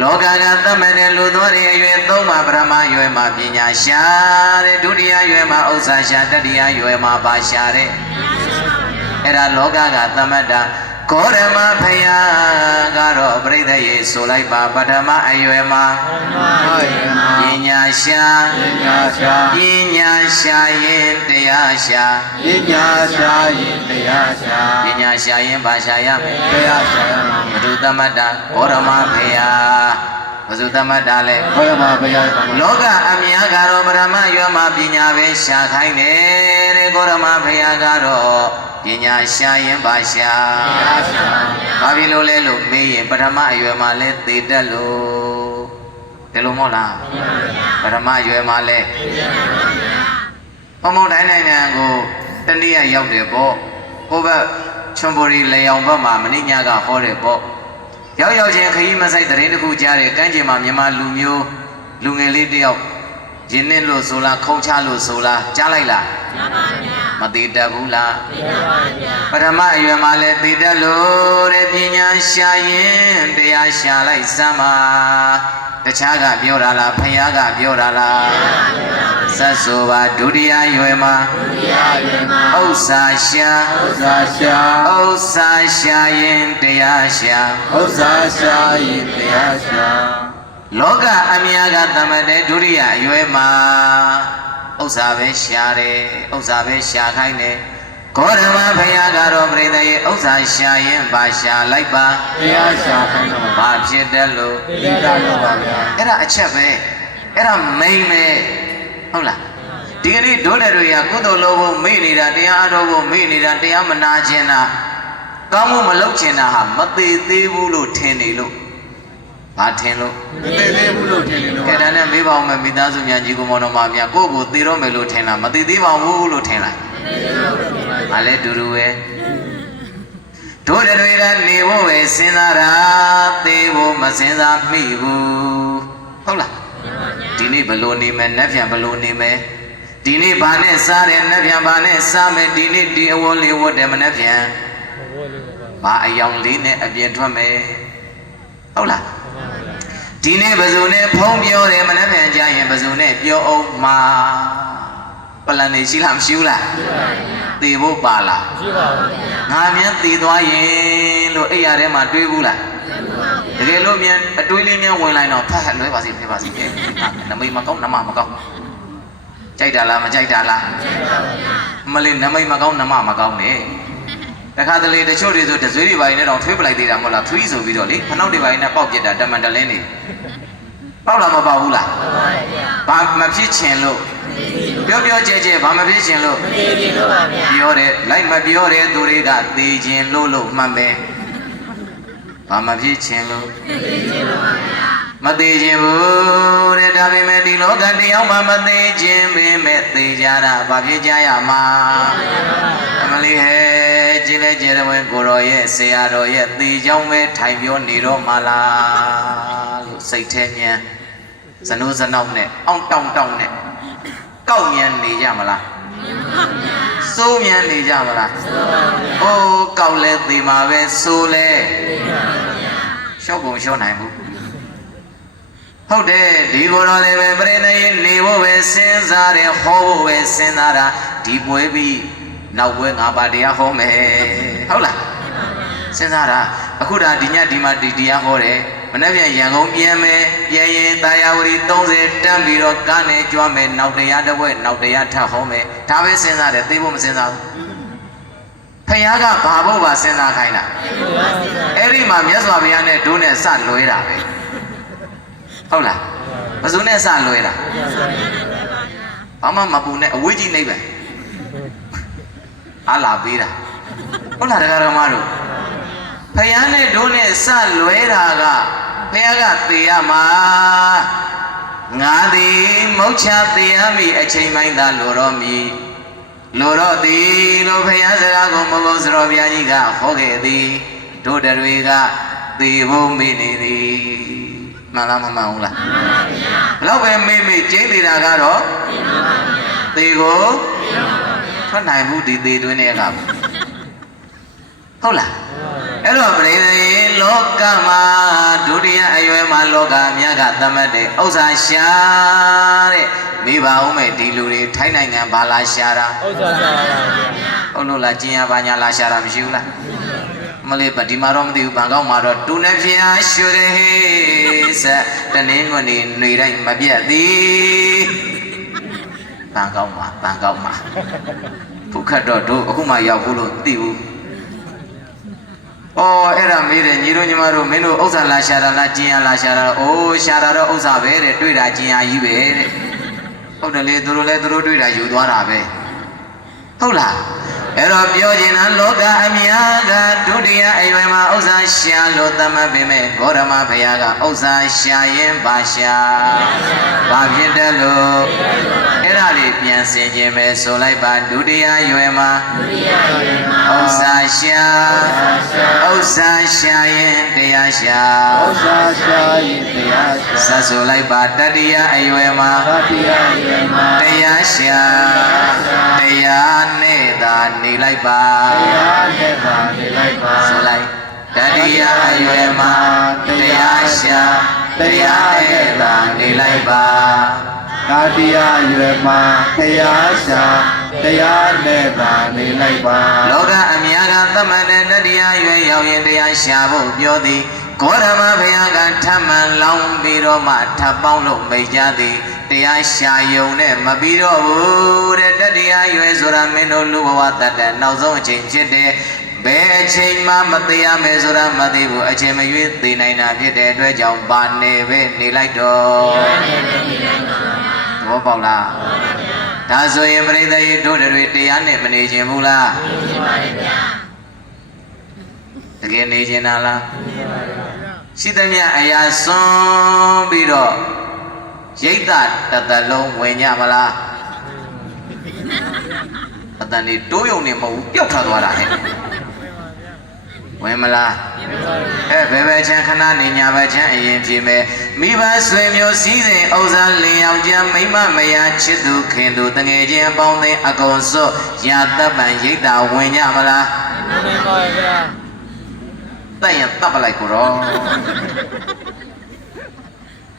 လောကကသတ်မှတ်တဲ့လူတော်ရဲ့အရွယ်၃ပါးပထမအရွယ်မှာပညာရှာတဲ့ဒုတိယအရွယ်မှာဥစ္စာရှာတတိယအရွယ်မှာပါရှာတဲ့အဲ့ဒါလောကကသတ်မှတ်တာ ကောရမဖယားကတော့ပြိဿရေဆိုလိုက်ပါပထမအရွယ်မှာပညာရှာပညာရှာရင်တရားရှာပညာရှာရင်ဘာရှာရမလဲဘုဒ္ဓသမတ္တကောရမဖယားဘုသမတ္တလဲလောကအများကတော့ပထမရွယ်မှာပညာပဲရှာခိုင်းတယ်တဲ့ကောရမဖယားကတော့ပညာရှာရင်ဘာရှာဘာဖြစ်လို့လဲလို့မေးရင်ပထမအရွယ်မှာလဲသေတတ်လို့ဒီလိုမဟုတ်လားပထမအရွယ်မှာလဲဘုံဘုံတိုင်းနိုင်ငံကိုတနည်းရောက်တယ်ပေါ့ဟိုဘက်ချွန်ဘူရီလေအောင်ဘက်မှာမင်းညကဟောတယ်ပေါ့ရောက်ချင်းခရီးမဆိုင်တရင်တစ်ခုကြားတယ်ကမ်းခြေမှာမြန်မာလူမျိုးလူငယ်လေးတယောက်ရင်းနှင်းလို့ဆိုလားခုံချလို့ဆိုလားကြားလိုက်လားကြားပါဗျာမသိတတ်ဘူးလားသိတတ်ပါဗျာပထမအရွယ်မှာလဲသိတတ်လို့တဲ့ပညာရှာရင်တရားရှာလိုက်စမ်းပါတခြားကပြောတာလားဖယားကပြောတာလားစတ်ဆိုပါဒုတိယရွယ်မှာဥစ္စာရှာရင်တရားရှာလောကအများကသမတဲ့ဒုတိယအရွယ်မှာဥစ္စာပဲရှာတယ်ဥစ္စာပဲရှာခိုင်းတယ်ကောရမဖယားကတော့ပြိဿရေဥစ္စာရှာရင်ဘာရှာလိုက်ပါတရားရှာခိုင်းတော့ဘာဖြစ်တယ်လို့သိတာလို့ပါဗျာအဲ့ဒါအချက်ပဲအဲ့ဒါမိန်ပဲဟုတ်လားဒီကနေ့ဒုလည်းတွေကကုသိုလ်လုပ်ဖို့မေ့နေတာတရားအားထုတ်ဖို့မေ့နေတာတရားမနာခြင်းတာကောင်းမှုမလုပ်ခြင်းတာဟာမသေးသေးဘူးလို့ထင်နေလို့ဘာထင်လို့မသေးသေးဘူးလို့ထင်နေလို့ကဲဒါနဲ့မေးပါဦးမယ်မိသားစုများကြီးကိုမောင်တော်မများကိုယ့်ကိုသေတော့မယ်လို့ထင်လားမသေးသေးပါဘူးလို့ထင်လားမလဲတူတူပဲတို့တွေကနေဖို့ပဲစဉ်းစားတာသေဖို့မစဉ်းစားမိဘူးဟုတ်လားဒီနေ့ဘလို့နေမယ်နက်ပြန်ဘလို့နေမယ်ဒီနေ့ဘာနဲ့စားတယ်နက်ပြန်ဘာနဲ့စားမယ်ဒီနေ့ဒီအဝတ်လေးဝတ်တယ်မနက်ပြန်ဘာအယောင်လေးနဲ့အပြင်ထွက်မယ်ဟုတ်လားဒီနေ့ဘယ်သူနဲ့ဖုံးပြောတယ်မနက်ပြန်ကြရင်ဘယ်သူနဲ့ပြောအောင်မှာပလန်နေရှိလားမရှိဘူးလားသေဖို့ပါလားမရှိပါဘူးငါမြန်သေသွားရင်လို့အိယာထဲမှာတွေးဘူးလားတကယ်လို့မြန်အတွေးလေးမြန်ဝင်လိုက်တော့ဖတ်လွဲပါစေဖေးပါစေနမိတ်မကောင်းနမမကောင်းကြိုက်တာလားမကြိုက်တာလားမလေးနမိတ်မကောင်းနမမကောင်းနဲ့တခါတလေတချို့တွေဆိုတဆွေးတွေပိုင်းနဲ့တော့ထွေးပလိုက်သေးတာမဟုတ်လားထွေးဆိုပြီးတော့လေခနောက်တွေပိုင်းနဲ့ပေါက်ပြစ်တာတမန်တလင်းနေပေါက်လားမပေါက်ဘူးလားဘာမဖြစ်ချင်လို့ပြောကြဲဘာမဖြစ်ချင်လို့မသေးချင်လို့ပါဗျာပြောတယ်လိုက်မပြောတဲ့သူတွေကသေချင်လို့မှန်ပဲဘာမဖြစ်ချင်လို့မသေးချင်လို့ပါဗျာမသေးချင်ဘူးတဲ့ဒါပေမဲ့ဒီလောကတရားမှာမသေးချင်ပေမဲ့သေကြတာဘာဖြစ်ကြရမှာအမလီဟဲကြည်လဲကြည်ရဝင်ကိုရောရဲ့ဆရာတော်ရဲ့သေကြောင်းပဲထိုင်ပြောနေတော့မှလားလို့စိတ်ထဲညံဇနိုးဇနောက်နဲ့အောင့်တောင်းနဲ့ကောက်မြန်နေကြမလားစိုးမြန်နေကြမလားအိုးကောက်လဲသေမှာပဲစိုးလဲရှော့ကုန်ရှော့နိုင်ဘူးဟုတ်တယ်ဒီကိုယ်တော်လည်းပဲပြိနေနေဖို့ပဲစဉ်းစားတယ်ဟောဖို့ပဲစဉ်းစားတာဒီပွဲပြီးနောက်ပွဲငါပါတရားဟောမယ်ဟုတ်လားစဉ်းစားတာအခုဒါဒီညဒီမှာဒီတရားဟောတယ်မနေ့ပြန်ရန်ကုန်ပြန်မယ်ပြန်ရင်တာယာဝတီ30တန်းပြီးတော့ကားနဲ့ကြွားမယ်နောက်တရားတစ်ဝက်နောက်တရားထပ်ဟောမယ်ဒါပဲစဉ်းစားတယ်သိဖို့မစဉ်းစားဘူးဖယားကဘာဖို့ပါစဉ်းစားခိုင်းတာအဲ့ဒီမှာမြတ်စွာဘုရားနဲ့ဒုနဲ့စလွဲတာပဲဟုတ်လားဘယ်သူနဲ့စလွဲတာဘာမှမပူနဲ့အဝေးကြီးနေပဲအားလာပေးတာဟုတ်လားတရားတော်မတို့ဖယားနဲ့ဒုနဲ့စလွဲတာကဖယားကသေရမှာငါသည်မုတ်ချသေးရမည်အချိန်ပိုင်းသာလိုတော့မည်လိုတော့သည်လို့ဖယားစကားကိုမဟုတ်စတော်ဘုရားကြီးကဟောခဲ့သည်တို့တွေကသေဖို့မေ့နေသည်မှန်လားမမှန်ဘူးလားမှန်ပါဗျာဘလောက်ပဲမေ့ကျင်းနေတာကတော့သေကိုထွက်နိုင်ဘူးဒီသေတွင်းတွေကဟုတ်လားအဲ့တော့ပြိဿရေလောကမှာဒုတိယအရွယ်မှာလောကမြတ်ကသမတ်တဲ့ဥစ္စာရှာတဲ့မိဘဦးမဲ့ဒီလူတွေထိုင်းနိုင်ငံဘာလာရှာတာဥစ္စာရှာတာပါဗျာဟုတ်လို့လားကျင်ရပါညာလာရှာတာမရှိဘူးလားမ လေးပဒီမာတော့မသိဘူးဘန်ကောက်မှာတော့တူနဲ့ဖျားရွှေတဲ့ဟေးဆက်တနင်္ဂနွေနေတိုင်းမပြတ်သည်ဘန်ကောက်မှာဖုခတ်တော့တို့အခုမှရောက်ဘူးလို့သိဘူးအော်အဲ့ဒါမေးတယ်ညီတို့ညီမတို့မင်းတို့ဥစ္စာလာရှာတာလားကျင်ရလာရှာတာအိုးရှာတာတော့ဥစ္စာပဲတဲ့တွေ့တာကျင်ရကြီးပဲတဲ့ဟုတ်တယ်လေသူတို့လည်းသူတို့တွေ့တာယူသွားတာပဲဟုတ်လားအဲ့တော့ပြောချင်တာလောကအမြာကဒုတိယအရွယ်မှာဥစ္စာရှာလို့သတ်မှတ်ပေမဲ့ဂေါရမဘုရားကဥစ္စာရှာရင်ဘာရှာဘာဖြစ်တယ်လို့အဲ့ဒါလေးပြန်ဆင်ခြင်းပဲဆိုလိုက်ပါဒုတိယအရွယ်မှာဥစ္စာရှာရင်တရားရှာဆက်ဆိုလိုက်ပါတတိယအရွယ်မှာတရားရှာတရားနဲ့သာနေလိုက်ပါဆိုလိုက်တတိယအရွယ်မှာတရားရှာတရားနဲ့သာနေလိုက်ပါတတိယရွယ်မှာတရားရှာတရားနဲ့သာနေလိုက်ပါလောကအမြာကသတ်မှတ်တဲ့တတိယရွယ်ရောက်ရင်တရားရှာဖို့ပြောသည်ဂေါရမဘုရားကထမှန်လောင်းပြီးတော့မှထပ်ပေါင်းလို့မိတ်ကြသည်တရားရှာယုံနဲ့မပြီးတော့ဘူးတဲ့တတိယရွယ်ဆိုတာမင်းတို့လူဘဝတတ်တဲ့နောက်ဆုံးအချိန်ဖြစ်တဲ့ဘယ်အချိန်မှမသေးရမယ်ဆိုတာမသိဘူးအချိန်မရွေးသိနိုင်တာဖြစ်တဲ့အတွက်ကြောင့်ပါနေပဲနေလိုက်တော့သဘောပေါက်လားဒါဆိုရင်ပြိဿရေတို့တွေတရားနဲ့မနေခြင်းဘူးလားနေခြင်းပါလေဗျာတကယ်နေခြင်းလားရှိသမျှအရာစွန့်ပြီးတော့ရိတ်တာတလုံးဝင်ကြမလားအတန်ဒီတိုးယုံနေမဟုတ်ဘူးပျောက်ထားသွားတာဟဲ့ဝင်မလားဘယ်ချမ်းခဏနေညာပဲချမ်းအရင်ပြေမယ်မိဘဆွေမျိုးစည်းစိမ်ဥစ္စာလင်ယောက်ျားမိမမယားချစ်သူခင်သူတငယ်ချင်းအပေါင်းအသင်းအကုန်စော့ရာတပ်ပံရိတ်တာဝင်ကြမလားဝင်ပါဗျာတဲ့ရင်တပ်ပလိုက်ကိုတော့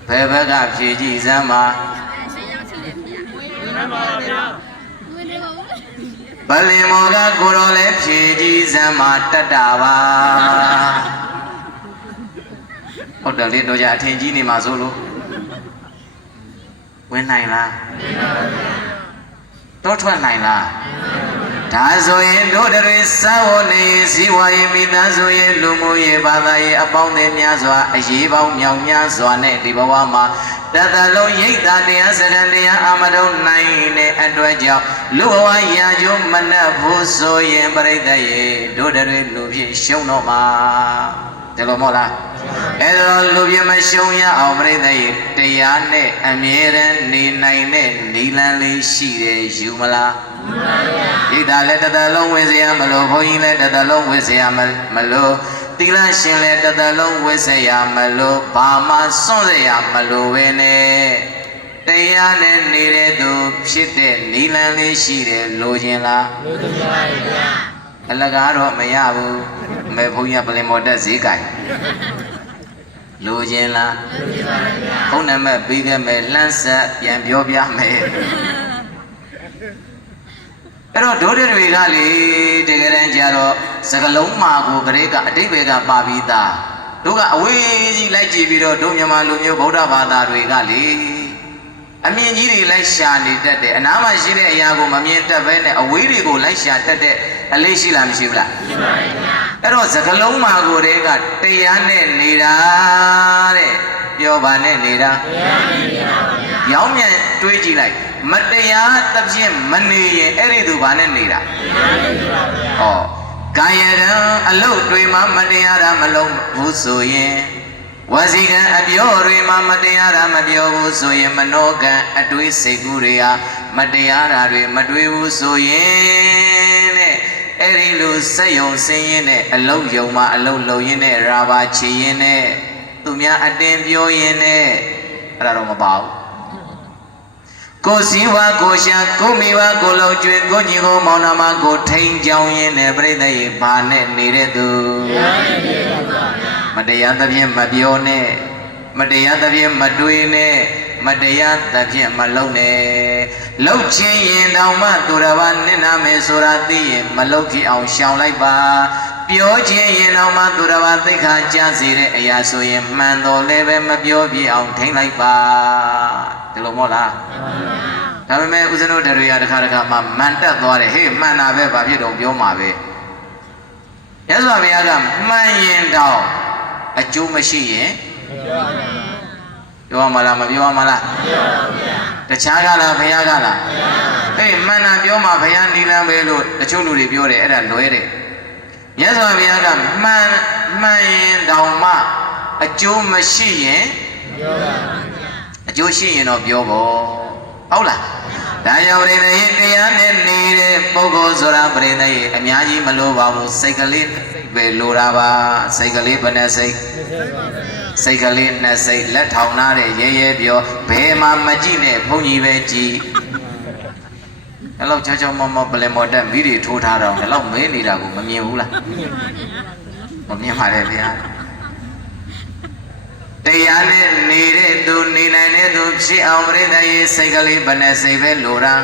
ဘယ်ဘက်ကဖြေကြည့်စမ်းပါဗလင်မောကကိုတော်လည်းဖြေကြည့်စမ်းပါတတ်တာပါဟုတ်တယ်လေတို့ကြအထင်ကြီးနေမှာဆိုလို့ဝင်နိုင်လားတော့ထွက်နိုင်လားဒါဆိုရင်တို့တွေစာဝနေဇီဝရေးမိသားစုရေးလူမှုရေးဘာသာရေးအပေါင်းအသင်းများစွာအရေးပေါင်းမြောင်များစွာနဲ့ဒီဘဝမှာတသက်လုံးရိတ်တာတရားစရံတရားအမတုံနိုင်တဲ့အတွက်ကြောင့်လူဘဝရာကျိုးမနှက်ဖို့ဆိုရင်ပြိဿရေတို့တွေလူဖြစ်ရှုံးတော့မှာတယ်လို့မဟုတ်လားအဲ့တော့လူပြမရှုံးရအောင်ပြိဿရေတရားနဲ့အမြဲတမ်းနေနိုင်တဲ့နိလန်းလေးရှိတယ်ယူမလားရိတ်တာလည်းတသက်လုံးဝင်စရာမလိုဘုန်းကြီးလည်းတသက်လုံးဝင်စရာမလိုသီလရှင်လည်းတသက်လုံးဝိစရာမလိုဘာမှစွန့်စရာမလိုပဲနဲ့တရားနဲ့နေတဲ့သူဖြစ်တဲ့နိလန်းလေးရှိတယ်လိုချင်လားလိုချင်ပါဗျာအလကားတော့မရဘူးမဲဘုန်းကြီးကပလင်မော်တက်ဈေးကြိုင်လိုချင်လားလိုချင်ပါဗျာဘုန်းနံပါတ်ပြီးခဲ့မယ်လှမ်းဆက်ပြန်ပြောပြမယ်အဲ့တော့ဒိုးတွေကလေတကယ်တမ်းကျတော့စကလုံးမာကိုကလေးကအတိတ်ဘက်ကပါပြီးသားတို့ကအဝေးကြီးလိုက်ကြည့်ပြီးတော့တို့မြန်မာလူမျိုးဗုဒ္ဓဘာသာတွေကလေအမြင်ကြီးတွေလိုက်ရှာနေတတ်တယ်အနားမှာရှိတဲ့အရာကိုမမြင်တတ်ဘဲနဲ့အဝေးတွေကိုလိုက်ရှာတတ်တဲ့အလေးရှိလားမရှိဘူးလားရှိပါရဲ့ဗျာအဲ့တော့စကလုံးမာကိုတည်းကတရားနဲ့နေတာတဲ့ပြောပါနဲ့နေတာတရားနဲ့နေတာပါဗျာရောင်းမြန်တွေးကြည့်လိုက်မတရားသဖြင့်မနေရင်အဲ့ဒီသူဘာနဲ့နေတာတရားနဲ့နေတာပါဗျာဟောကာယရံအလုတ်တွေမှာမတရားတာမလုံးဘူးဆိုရင်ဝစီကံအပြောတွေမှာမတရားတာမပြောဘူးဆိုရင်မနောကံအတွေးစိတ်ကူးတွေဟာမတရားတာတွေမတွေးဘူးဆိုရင်တဲ့အဲ့ဒီလိုစက်ယုံစင်းရင်နဲ့အလုတ်ယုံမှာအလုတ်လုံရင်နဲ့ရာဘာချီရင်နဲ့သူများအတင်းပြောရင်နဲ့အဲ့ဒါတော့မပါဘူးကိုစီဝါကိုရှာကိုမိဝါကိုလုံကျွေကိုညီကိုမောင်နှမကိုထိန်ကြောင်းရင်နဲ့ပြိဿရေဘာနဲ့နေတဲ့သူမတရားသဖြင့်မပြောနဲ့မတရားသဖြင့်မတွေးနဲ့မတရားသဖြင့်မလုံနဲ့လှုပ်ချင်းရင်တောင်မှသူတစ်ပါးနစ်နာမယ်ဆိုတာသိရင်မလှုပ်ဖြစ်အောင်ရှောင်လိုက်ပါ ပြောခြင်းရင်တော့မှသူတော်ဘာသိခါကြားစေတဲ့အရာဆိုရင်မှန်တော်လည်းပဲမပြောပြအောင်ထိမ့်လိုက်ပါဒီလိုမဟုတ်လားဒါပေမဲ့ဦးဇင်းတို့တွေရတစ်ခါမှမှန်တက်သွားတယ်ဟေးမှန်တာပဲဘာဖြစ်တော့ပြောမှာပဲရသော်ဘုရားကမှန်ရင်တော့အကျိုးမရှိရင်ပြောမှာလားမပြောမှာလားတခြားကလားဘုရားကလားဟေးမှန်တာပြောမှာဘုရားနိလန်းပဲလို့တချို့လူတွေပြောတယ်အဲ့ဒါလွဲတယ်မြတ်စွာဘုရားကမှန်ရင်တောင်မှအကျိုးမရှိရင်ပြောပါအကျိုးရှိရင်တော့ပြောဖို့ဟုတ်လားဒါကြောင့်ပရိသေယတရားနဲ့နေတဲ့ပုဂ္ဂိုလ်ဆိုတာပရိသေယအများကြီးမလိုပါဘူးစိတ်ကလေးပဲလိုတာပါစိတ်ကလေးဘယ်နဲ့စိတ်ကလေးနဲ့စိတ်လက်ထောင်ထားတဲ့ရဲရဲပြောဘယ်မှာမကြည့်နဲ့ဘုန်းကြီးပဲကြည့်အဲ့လောက်ချောမောပလင်မော်တက်မိတွေထိုးထားတော့အဲ့လောက်မင်းနေတာကိုမမြင်ဘူးလားမမြင်ပါနဲ့ဗျာတရားနဲ့နေတဲ့သူနေနိုင်တဲ့သူဖြစ်အောင်ပြိတ္တရဲ့စိတ်ကလေးဘယ်နဲ့စိတ်ပဲလိုတာ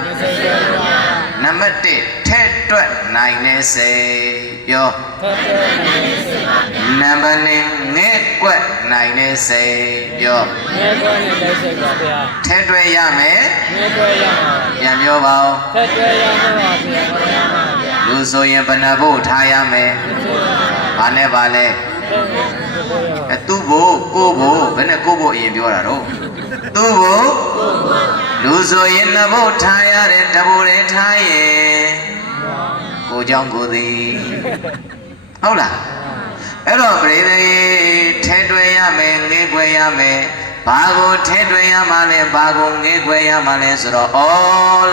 နံပါတ်1ထဲ့တွက်နိုင်တဲ့စိတ်ပြောနံပါတ်2ငဲ့ကွက်နိုင်တဲ့စိတ်ပြောငဲ့ကွက်နေတဲ့စိတ်ပါဗျာထဲ့တွက်ရမယ်ငဲ့ကွက်ရမှာပြန်ပြောပါဦးထဲ့တွက်ရမှာပါဗျာလူဆိုရင်ဘယ်နှဖို့ထားရမယ်ဘာနဲ့ပါလဲသူ့ဘို့ကိုဘို့ဘယ်နဲ့ကိုဘို့အရင်ပြောတာတော့သူ့ဘို့လူဆိုရင်နှစ်ဘို့ထားရတယ်တဘို့တည်းထားရင်ကိုကြောင့်ကိုသည်ဟုတ်လားအဲ့တော့ပရိသေထဲတွဲရမယ်ငေးခွဲရမယ်ဘာကိုထဲတွဲရမှာလဲဘာကိုငေးခွဲရမှာလဲဆိုတော့ဩ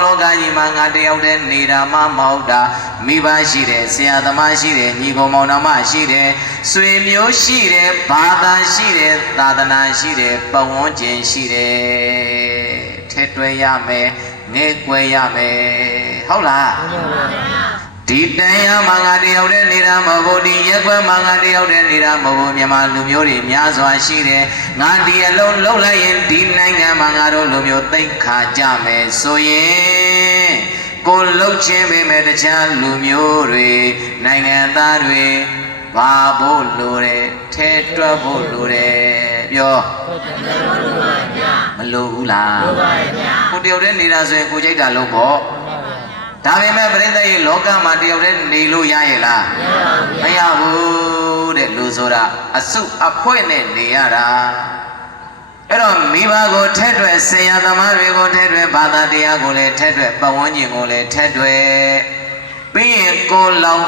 လောကကြီးမှာငါတယောက်တည်းနေတာမှမဟုတ်တာမိဘရှိတယ်ဆရာသမားရှိတယ်ညီကောင်မောင်နှမရှိတယ်ဆွေမျိုးရှိတယ်ဘာသာရှိတယ်သာသနာရှိတယ်ပတ်ဝန်းကျင်ရှိတယ်ထဲတွဲရမယ်ငေးခွဲရမယ်ဟုတ်လားဒီတရားမှာငါတယောက်တည်းနေတာမဟုတ်ဘူးဒီရက်ွက်မှာငါတယောက်တည်းနေတာမဟုတ်ဘူးမြန်မာလူမျိုးတွေများစွာရှိတယ်ငါဒီအလုံးလုံးလိုက်ရင်ဒီနိုင်ငံမှာငါတို့လူမျိုးသိခါကြမယ်ဆိုရင်ကိုလှုပ်ချင်းပေမဲ့တခြားလူမျိုးတွေနိုင်ငံသားတွေဘာဖို့လိုတယ်ထဲတွက်ဖို့လိုတယ်ပြောမလိုဘူးလားလိုပါဗျာကိုတယောက်တည်းနေတာဆိုရင်ကိုကြိုက်တာလုပ်ပေါ့ဒါပေမဲ့ပရိသတ်ရဲ့လောကမှာတယောက်တည်းနေလို့ရရဲ့လားမရဘူးတဲ့လူဆိုတာအစုအဖွဲ့နဲ့နေရတာအဲ့တော့မိဘကိုထက်တွယ်ဆရာသမားတွေကိုထက်တွယ်ဘာသာတရားကိုလည်းထက်တွယ်ပတ်ဝန်းကျင်ကိုလည်းထက်တွယ်ပြီးရင်ကိုလောင်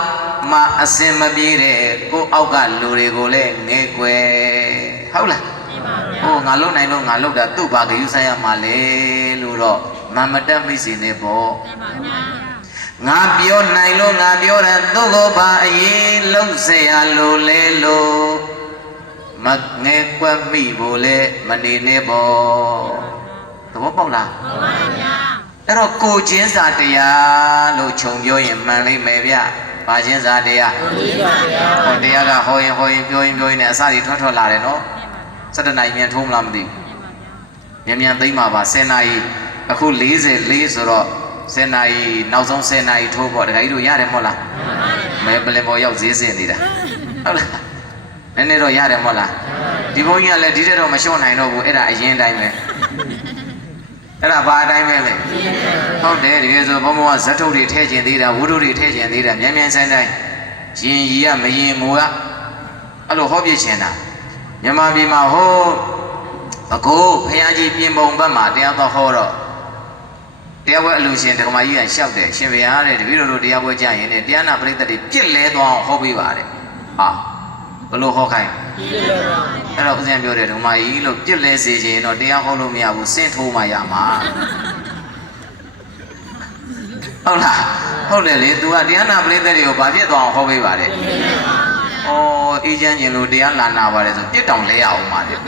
မှအစင်မပြေတဲ့ကိုအောက်ကလူတွေကိုလည်းငဲကွယ်ဟုတ်လားဟိုငါလုံနိုင်လို့ငါလုံတာသူ့ဘာကယူဆိုင်ရမှာလဲလို့တော့မတက်မိစေနဲ့ပေါ့ငါပြောနိုင်လို့ငါပြောတယ်သူ့ကိုပါအရေးလုံးเสียလို့လဲလို့မငဲကွက်မိဖို့လဲမနေနဲ့ပေါ့သဘောပေါက်လားမှန်ပါဗျာအဲ့တော့ကိုချင်းစာတရားလို့ခြုံပြောရင်မှန်လိမ့်မယ်ဗျဘာချင်းစာတရားဟောတရားကဟောရင်ပြောရင်နဲ့အစတွေထွက်လာတယ်နော်7 နာရီမြန်ထုံးမလားမသိဘူးမြန်သိမ့်ပါပါ10 နာရီအခု44ဆိုတော့10 နာရီနောက်ဆုံး10 နာရီထိုးပေါ့တခါကြီးတို့ရတယ်မဟုတ်လားမဲပလင်ပေါ်ရောက်ဈေးစင်နေတာဟုတ်လားနည်းနည်းတော့ရတယ်မဟုတ်လားဒီဘုန်းကြီးကလည်းဒီတဲ့တော့မလျှော့နိုင်တော့ဘူးအဲ့ဒါအရင်တိုင်းပဲအဲ့ဒါဘာအတိုင်းပဲလေဟုတ်တယ်တကယ်ဆိုဘုံဘုံကဇတ်ထုတ်တွေထည့်ကျင်သေးတာဝုဒ္ဓတွေထည့်ကျင်သေးတာမြန်ဆိုင်ရင်ရီကမရင်ငိုကအဲ့လိုဟောပြချင်တာမြန်မာပြည်မှာဟိုအကိုဖခင်ကြီးပြင်ပုံဘက်မှာတရားတော်ဟောတော့တရားပွဲအလူရှင်ဓမ္မကြီးကလျှောက်တယ်ရှင်ဘုရားတဲ့တပည့်တော်တို့တရားပွဲကြရင်နဲ့တရားနာပရိသတ်တွေပြစ်လဲသွားအောင်ဟောပေးပါတယ်ဟာဘလို့ဟောခိုင်းအဲ့တော့ဦးဇင်းပြောတယ်ဓမ္မကြီးလို့ပြစ်လဲစေခြင်းတော့တရားဟောလို့မရဘူးစင့်ထိုးမှရမှာဟုတ်လားဟုတ်တယ်လေ तू ကတရားနာပရိသတ်တွေကိုဘာဖြစ်သွားအောင်ဟောပေးပါတယ်ဩအေးချမ်းခြင်းလို့တရားလာနာပါတယ်ဆိုပြစ်တောင်လဲရအောင်ပါလေအဲ့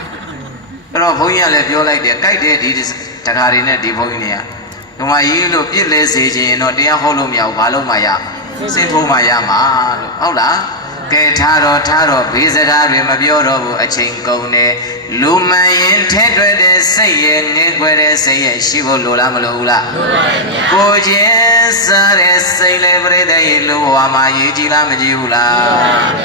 တော့ဘုန်းကြီးကလည်းပြောလိုက်တယ်ကြိုက်တယ်ဒီတခါတွေနဲ့ဒီဘုန်းကြီးတွေကဓမ္မကြီးလို့ပြစ်လဲစေခြင်းတော့တရားဟောလို့မရဘူးဘာလို့မှရစင့်ထိုးမှရမှာလို့ဟုတ်လား ကဲထားတော့ဘေးစကားတွေမပြောတော့ဘူးအချိန်ကုန်တယ်လူမှန်ရင်ထဲတွေ့တဲ့စိတ်ရဲ့ငဲ့ွယ်တဲ့စိတ်ရဲ့ရှိဖို့လိုလားမလိုဘူးလားလိုပါတယ်ဗျာကိုချင်းစားတဲ့စိတ်လေပြိတ္တရဲ့လူဝါမှာရေးကြည့်လားမကြည့်ဘူးလား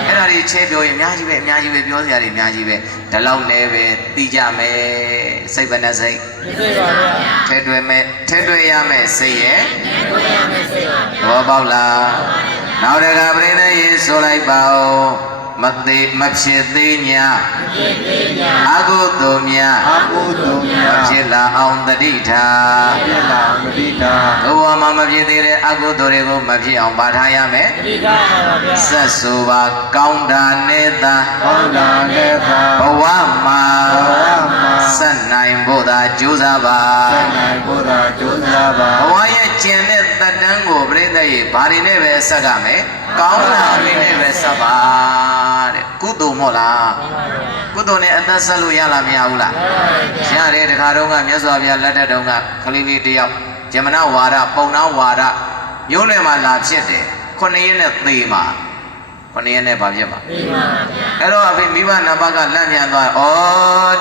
အဲ့ဒါတွေချဲပြောရင်အများကြီးပဲပြောစရာတွေအများကြီးပဲဒီလောက်နဲ့ပဲသိကြမယ်စိတ်ဘယ်နဲ့စိတ်သိပါဗျာထဲတွေ့ရမယ်စိတ်ရဲ့ဘောပေါက်လားနောက်တကပြိတ္တရဲ့ဆိုလိုက်ပါဦးမဖြစ်သေးညာအကုသိုလ်များဖြစ်လာအောင်တတိထားဘဝမှာမဖြစ်သေးတဲ့အကုသိုလ်တွေကိုမဖြစ်အောင်ပါထားရမယ်တတိထားပါဗျာဆက်ဆိုပါကောင်းတာနဲ့သာဘဝမှာဆက်နိုင်ဖို့သာကြိုးစားပါဘဝရဲ့ကျင့်တဲ့တတ်တန်းကိုပြိတ္တရဲ့ဘာတွေနဲ့ပဲဆက်ကမယ်ကောင်းတာတွေနဲ့ပဲဆက်ပါတဲ့ကုသိုလ်မို့လားကုသိုလ်နဲ့အသက်ဆက်လို့ရလားမရဘူးလားရတယ်တခါတော့ကမြတ်စွာဘုရားလက်ထက်တုန်းကခလေးလေးတယောက်ဇမနဝါဒပုံနာဝါဒမျိုးနယ်မှာလာဖြစ်တယ်9 ရက်နဲ့သေမှာ9 ရက်နဲ့ဘာဖြစ်မှာသေပါဗျာအဲ့တော့အဖေမိဘနှစ်ပါးကလန့်ပြန်သွားဩ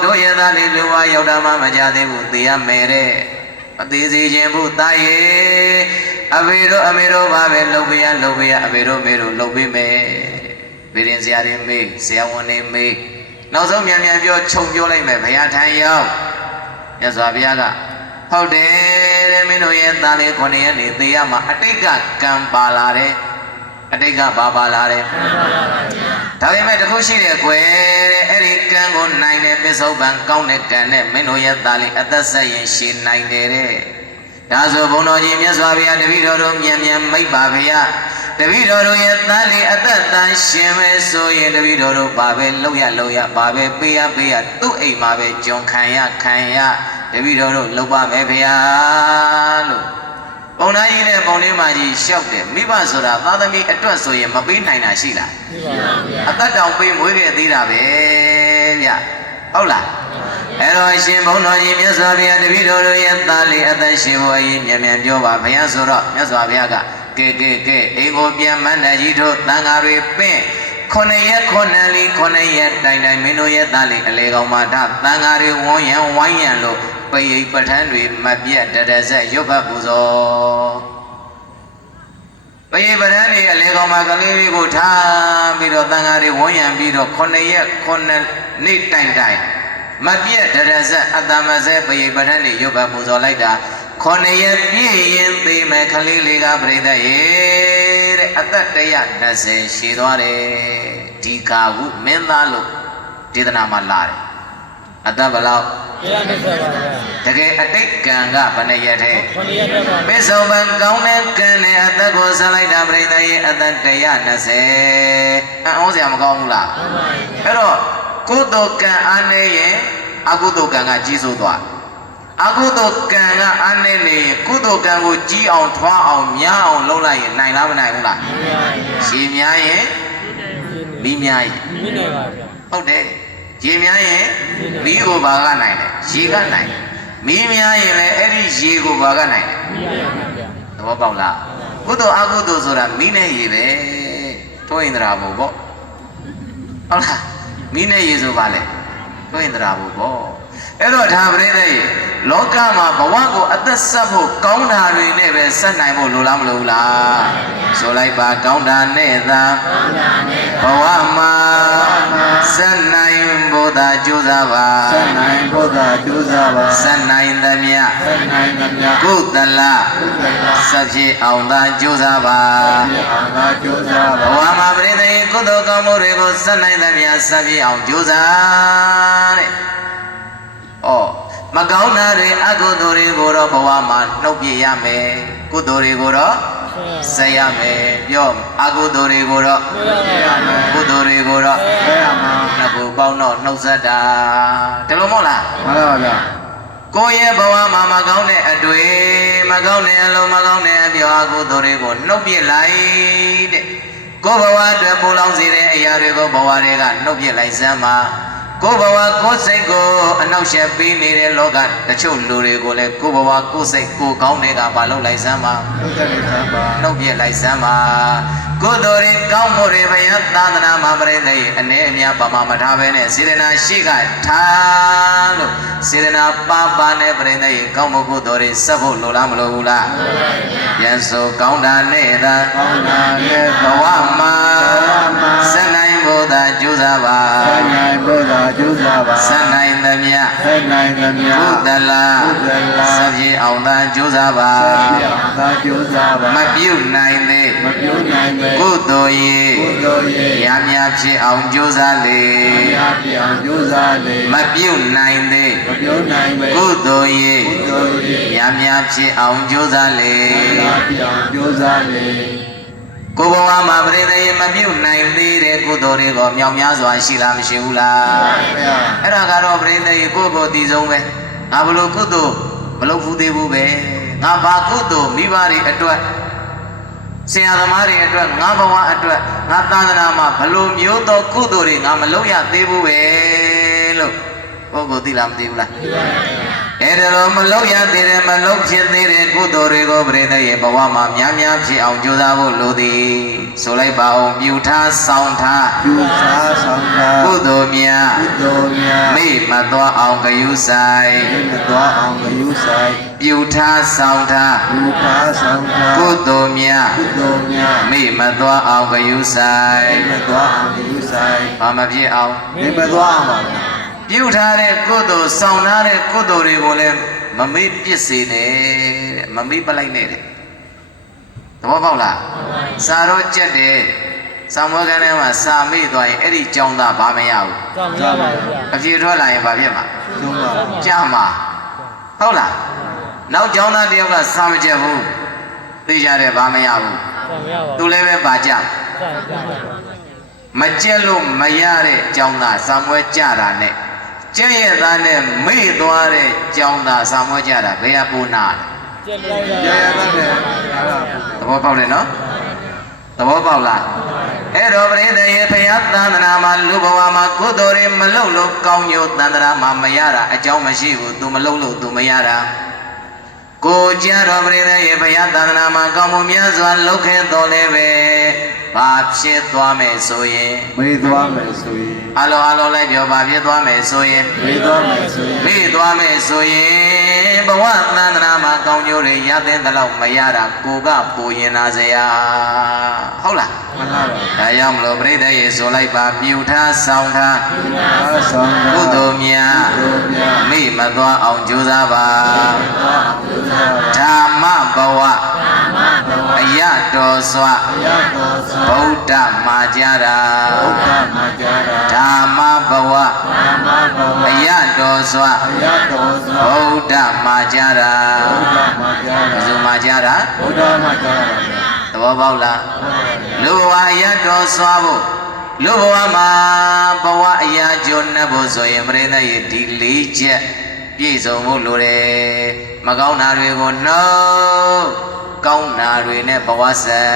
တို့ရဲ့သားလေးလူဝါရောက်တာမှမကြသေးဘူးသေရမယ်တဲ့အသေးစီခြင်းဘူးတာရေအဖေတို့အမေတို့ဘာပဲလုပ်ပေးရအဖေတို့မေတို့လုပ်ပေးမယ်ဗေဒင်ဆရာတွေမေးဆရာဝန်တွေမေးနောက်ဆုံးမြန်ပြောခြုံပြောလိုက်မယ်ဘုရားထံရောက်မြတ်စွာဘုရားကဟုတ်တယ်တဲ့မင်းတို့ရဲ့သားလေး9 ရက်နေသေရမှာအတိတ်ကကံပါလာတယ်အတိတ်ကဘာပါလာတယ်ဒါပေမဲ့တခုရှိတယ်ကွယ်တဲ့အဲ့ဒီကံကိုနိုင်တဲ့ပစ္စုပန်ကောင်းတဲ့ကံနဲ့မင်းတို့ရဲ့သားလေးအသက်ဆက်ရင်ရှည်နိုင်တယ်တဲ့ဒါဆိုဘုန်းတော်ကြီးမြတ်စွာဘုရားတပည့်တော်တို့မြန်မိတ်ပါဗျာတပည့်တော်တို့ရဲ့သားလေးအသက်တန်ရှင်ပဲဆိုရင်တပည့်တော်တို့ဘာပဲလုပ်ရဘာပဲပေးရသူ့အိမ်မှာပဲကြုံခံရတပည့်တော်တို့လုပ်ပါမယ်ဗျာလို့ပုံနာကြီးနဲ့ပုံလေးမကြီးလျှောက်တယ်မိဘဆိုတာသားသမီးအတွက်ဆိုရင်မပေးနိုင်တာရှိလားရှိပါဗျာအသက်တောင်ပေးမွေးခဲ့သေးတာပဲဗျဟုတ်လားအဲ့တော့အရှင်ဘုန်းတော်ကြီးမြတ်စွာဘုရားတပည့်တော်တို့ရဲ့သားလေးအသက်ရှင်ဖို့အရင်မြန်ပြောပါဘုရားဆိုတော့မြတ်စွာဘုရားကကဲအိမ်ကိုပြန်မန်းတကြီးတို့တန်ဃာတွေပင့်9 ရက်တိုင်မင်းတို့ရဲ့သားလေးအလေကောင်မှာထတန်ဃာတွေဝန်းရံဝိုင်းရံလို့ပိယိပဋ္ဌာန်းတွေမပြတ်တဆက်ရွတ်ဖတ်ပူဇော်ပိယိပဋ္ဌာန်းတွေအလေကောင်မှာကလေးလေးကိုထားပြီးတော့တန်ဃာတွေဝန်းရံပြီးတော့9 ရက်နေ့တိုင်မပြတ်တဆက်အတ္တမစဲပိယိပဋ္ဌာန်းတွေရွတ်ဖတ်ပူဇော်လိုက်တာ9 ရက်ပြည့်ရင်သိမယ်ခလေးလေးကပြိတ္တရဲ့တဲ့အသက်120ရှည်သွားတယ်ဒီကာဟုမင်းသားလို့ဒေသနာမှာလာတယ်အသက်ဘယ်လောက်120ပါဗျာတကယ်အတိတ်ကံကဘယ်နှရက်ထဲ9 ရက်ပါပစ္စုပန်ကောင်းတဲ့ကံနဲ့အသက်ကိုဆက်လိုက်တာပြိတ္တရဲ့အသက်120အောစရာမကောင်းဘူးလားမှန်ပါဗျာအဲ့တော့ကုသိုလ်ကံအားနေရင်အကုသိုလ်ကံကကြီးစိုးသွားအကုသိုလ်ကံကအားနေနေကုသိုလ်ကံကိုကြီးအောင်ထွားအောင်များအောင်လုပ်လိုက်ရင်နိုင်လားမနိုင်ဘူးလားနိုင်ပါဘူးရှည်များရင်မီးများရင်မီးနိုင်ပါဗျာဟုတ်တယ်ရေများရင်မီးကိုဘာကနိုင်တယ်ရေကနိုင်တယ်မီးများရင်လည်းအဲ့ဒီရေကိုဘာကနိုင်တယ်မီးနိုင်ပါဗျာသဘောပေါက်လားကုသိုလ်အကုသိုလ်ဆိုတာမီးနဲ့ရေပဲတွင်းင်္ဒရာဘုပေါ့ဟုတ်လားမီးနဲ့ရေဆိုပါလေတွင်းင်္ဒရာဘုပေါ့အဲ့တော့ဒါပြိတ္တရဲ့လောကမှာဘဝကိုအသက်ဆက်ဖို့ကောင်းတာတွေနဲ့ပဲဆက်နိုင်ဖို့လိုလားမလိုဘူးလားဆိုလိုက်ပါကောင်းတာနဲ့သာဘဝမှာဆက်နိုင်ဖို့သာကြိုးစားပါဆက်နိုင်သမျှကုသလဆက်ဖြစ်အောင်သာကြိုးစားပါဘဝမှာပြိတ္တရဲ့ကုသိုလ်ကောင်းမှုတွေကိုဆက်နိုင်သမျှဆက်ဖြစ်အောင်ကြိုးစားတဲ့မကောင်းတာတွေအကုသိုလ်တွေကိုတော့ဘဝမှာနှုတ်ပြရမယ်ကုသိုလ်တွေကိုတော့ဆက်ရမယ်ပြောအကုသိုလ်တွေကိုတော့ကုသိုလ်တွေကိုတော့ဆက်ရမှာနှစ်ခုပေါင်းတော့နှုတ်ဆက်တာဒီလိုမဟုတ်လားမှန်ပါဗျာကိုယ့်ရဲ့ဘဝမှာမကောင်းတဲ့အတွေ့မကောင်းတဲ့အလုံးမကောင်းတဲ့အပြောအကုသိုလ်တွေကိုနှုတ်ပြလိုက်တဲ့ကိုယ့်ဘဝအတွက်ပူလောင်စေတဲ့အရာတွေကိုဘဝတွေကနှုတ်ပြလိုက်စမ်းပါကိုယ်ဘဝကိုယ်စိတ်ကိုအနှောက်အယှက်ပေးနေတဲ့လောကတချို့လူတွေကိုလည်းကိုယ်ဘဝကိုယ်စိတ်ကိုယ်ကောင်းတွေကမလုပ်လိုက်စမ်းပါနှုတ်ပြလိုက်စမ်းပါ ကုသိုလ်တွေကောင်းမှုတွေဘုရားသာသနာမှာပြိဿရဲ့အနေအများပါမထားပဲနဲ့စေတနာရှိကထားလို့စေတနာပါနဲ့ပြိဿရဲ့ကောင်းမှုကုသိုလ်တွေဆက်ဖို့လိုလားမလိုဘူးလားယံဆိုကောင်းတာနဲ့သာကောင်းတာနဲ့ဘဝမှာဆက်နိုင်ဖို့သာကြိုးစားပါ ဆက်နိုင်ဖို့သာကြိုးစားပါ ဆက်နိုင်သမျှ ဆက်နိုင်သမျှ ကုသလဆက်ပြေအောင်သာကြိုးစားပါ ဆက်ပြေအောင်သာကြိုးစားပါ မပြုတ်နိုင်သေး မပြုတ်နိုင်သေး ကုသိုလ်ရေ ကုသိုလ်ရေ ရများဖြစ်အောင်ကြိုးစားလေ ရပြအောင်ကြိုးစားလေ မပြုတ်နိုင်သေး မပြုတ်နိုင်ပေ ကုသိုလ်ရေ ကုသိုလ်ရေ ရများဖြစ်အောင်ကြိုးစားလေ ရပြအောင်ကြိုးစားလေ ကိုဘဝမှာပြိဿရေမပြုတ်နိုင်သေးတဲ့ကုသိုလ်တွေကိုမြောက်များစွာရှိလားမရှိဘူးလားအဲ့ဒါကတော့ပြိဿရေကိုယ့်ကိုယ်တည်ဆုံးပဲငါဘလို့ကုသိုလ်မလုပ်ဘူးသေးဘူးပဲငါဘာကုသိုလ်မိဘတွေအတွက်ဆရာသမားတွေအတွက်ငါဘဝအတွက်ငါသာသနာမှာဘလို့မျိုးသောကုသိုလ်တွေငါမလုပ်ရသေးဘူးပဲလို့ကိုယ့်ကိုယ်သိလားမသိဘူးလားသိပါပါအဲ့ဒါလိုမလုပ်ရသေးတယ်မလုပ်ဖြစ်သေးတဲ့ကုသိုလ်တွေကိုပြိဿရဲ့ဘဝမှာများများဖြစ်အောင်ကြိုးစားဖို့လိုသည်ဆိုလိုက်ပါအောင်ပြုထားဆောင်ထား ပြုစားဆောင်တာ ကုသိုလ်များ ကုသိုလ်များ မိမသွားအောင်ဂယုဆိုင် မသွားအောင်ဂယုဆိုင် ပြုထားဆောင်ထား ပြုစားဆောင်တာ ကုသိုလ်များ ကုသိုလ်များ မိမသွားအောင်ဂယုဆိုင် မသွားအောင်ဂယုဆိုင် ဘာမဖြစ်အောင် မသွားအောင်ပါ ပြုထားတဲ့ကုသိုလ်ဆောင်ထားတဲ့ကုသိုလ်တွေကိုလည်းမမေ့ပြစ်စေနဲ့မမေ့ပလိုက်နဲ့တဲ့သဘောပေါက်လားစာတော့ကြက်တယ်စာမွေးကန်းထဲမှာစာမေ့သွားရင်အဲ့ဒီကြောင်းသားဘာမရဘူး ကြောင်ရပါဗျာ အပြေထွက်လာရင်ဘာဖြစ်မှာ ကျုံးပါ ကြာမှာဟုတ်လားနောက်ကြောင်းသားတယောက်ကစာမကြက်ဘူးသိကြတယ်ဘာမရဘူး ကြောင်ရပါ သူလည်းပဲပါကြ ကြောင်ရပါ မကြက်လို့မရတဲ့ကြောင်းသားစာမွေးကြတာနဲ့ကျက်ရဲ့သားနဲ့မေ့သွားတဲ့ကြောင်းသားစာမွေးကြတာဘယ်ကပူနာလဲ ကျက်လိုက် ရ ရ ရပါတယ်အဲ့ဒါ သဘောပေါက်တယ်နော်သဘောပေါက်လားအဲ့တော့ပြိဿရဲ့ဘုရားသန္တနာမှာလူဘဝမှာကုသိုလ်တွေမလုပ်လို့ကောင်းကျိုးသန္တနာမှာမရတာအကြောင်းမရှိဘူး तू မလုပ်လို့ तू မရတာကိုကြတော့ပြိဿရဲ့ဘုရားသန္တနာမှာကောင်းမှုများစွာလုပ်ခဲ့တော်လဲပဲဘာဖြစ်သွားမယ်ဆိုရင် မေးသွားမယ်ဆိုရင် အလုံးလိုက်ပြောဘာဖြစ်သွားမယ်ဆိုရင် မေးသွားမယ်ဆိုရင် မေ့သွားမယ်ဆိုရင်ဘဝသန္တနာမှာကောင်းကျိုးတွေရတဲ့တလောက်မရတာကိုကပူရင်နာစရာဟုတ်လား မှန်ပါပါ ဒါကြောင့်မလို့ပြိဿရေဆိုလိုက်ပါပြုထားဆောင်ထား အားဆောင်တာ ကုသိုလ်များ ကုသိုလ်များ မိမသွားအောင်ကြိုးစားပါ သွားအောင်ပြုစား ဓမ္မဘဝအယတော်စွာ ရတော်သာ ဗုဒ္ဓမာကြတာ ဘုရားမှာကြတာ ဓမ္မဘဝ ဓမ္မဘဝ အယတော်စွာ ရတော်သာ ဗုဒ္ဓမာကြတာ ဘုရားမှာကြတာ ဘယ်သူမာကြတာ ဘုရားမှာကြတာ သဘောပေါက်လားလူဘဝအယတော်စွာဖို့လူဘဝမှာဘဝအရာကျိုးနှက်ဖို့ဆိုရင်ပြိဿရဲ့ဒီ၄ချက်ပြည့်စုံဖို့လိုတယ်မကောင်းတာတွေကိုနှုတ်ကောင်းတာတွေနဲ့ဘဝဆက်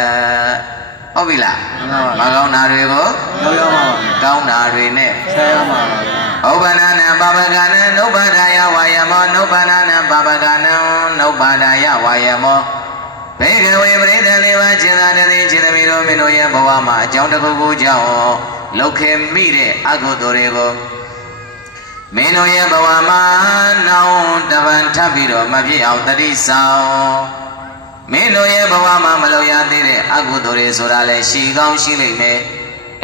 ဟုတ်ပြီလားမကောင်းတာတွေကို ရောက်ရမှာပါ ကောင်းတာတွေနဲ့ ဆက်ရမှာပါ ဥပ္ပန္နနံပါပကနံနုပ္ပန္ဒာယဝါယမောနုပ္ပန္နနံပါပကနံနုပ္ပန္ဒာယဝါယမောဘေကဝေပရိသလေးပါခြေသာတည်းခြေသမီးတို့မင်းတို့ရဲ့ဘဝမှာအကြောင်းတစ်ခုခုကြောင့်လောက်ခဲ့မိတဲ့အကုသိုလ်တွေကိုမင်းတို့ရဲ့ဘဝမှာနောင်တပံထပ်ပြီးတော့မဖြစ်အောင်တတိဆောင်မင်းတို့ရဲ့ဘဝမှာမလုပ်ရသေးတဲ့အကုသိုလ်တွေဆိုတာလည်းရှိကောင်းရှိလိမ့်မယ်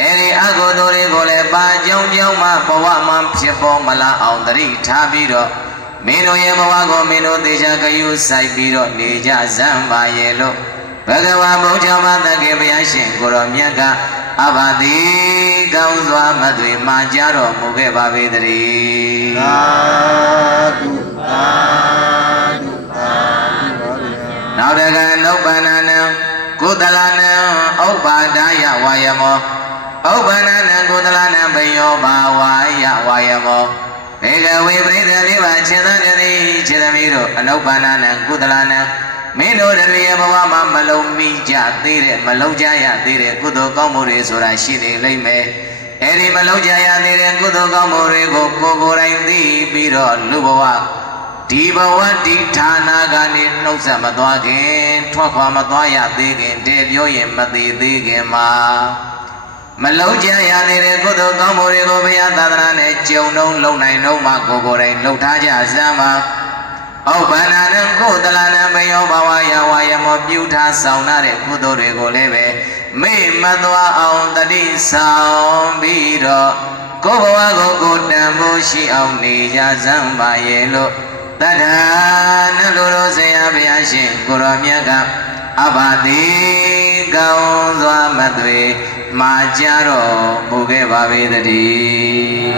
အဲဒီအကုသိုလ်တွေကိုလည်းပါကြောင်းကြောင်းမှဘဝမှာဖြစ်ပေါ်မလာအောင်တတိထားပြီးတော့မင်းတို့ရဲ့ဘဝကိုမင်းတို့သေချာဂရုစိုက်ပြီးတော့နေကြစမ်းပါရဲ့လို့ဘဂဝါဘုရားမသခင်ဘုရားရှင်ကိုရောမြတ်ကအဘတိကောင်းစွာမသွေမှာကြားတော်မူခဲ့ပါပေတည်း သာဓုသာဓုသာဓုပါဗျာ နောက်တကနုပ္ပန္နနံကုသလနံဥပ္ပါဒာယဝါယမောဥပ္ပန္နနံကုသလနံဘယောဘာဝါယဝါယမောဘေကဝေပရိသေလေးပါခြေသာတည်းခြေသမီးတို့အနုပ္ပန္နနံကုသလနံမင်းတို့တွေရဲ့ဘဝမှာမလုံးမိကြသေးတဲ့မလုံးကြရသေးတဲ့ကုသိုလ်ကောင်းမှုတွေဆိုတာရှိနေလိမ့်မယ်အဲ့ဒီမလုံးကြရသေးတဲ့ကုသိုလ်ကောင်းမှုတွေကိုကိုယ်တိုင်သိပြီးတော့လူဘဝ ဒီဘဝဒီဌာနကနေနှုတ်ဆက်မသွားခင်ထွက်ခွာမသွားရသေးခင်တည်းပြောရင်မသေးသေးခင်မှာမလုံးကြရသေးတဲ့ကုသိုလ်ကောင်းမှုတွေကိုဘုရားသာသနာနဲ့ကြုံလုံးလုံနိုင်တော့မှကိုယ်ကိုယ်တိုင်လှုပ်ထားကြစမ်းပါဩဘာနာနံကိုတလနံဘယောဘဝယဝယမောပြုထားဆောင်ထားတဲ့ကုသိုလ်တွေကိုလည်းပဲမေ့မသွားအောင်တတိဆောင်ပြီးတော့ကိုယ်ဘဝကိုတန်ဖို့ရှိအောင်နေကြစမ်းပါရဲ့လို့တတ္ထာနလူတော်ဆရာဘုရားရှင်ကိုရောမြတ်ကအဘတိကောင်းစွာမသွေမှာကြတော်မူခဲ့ပါပေတည်း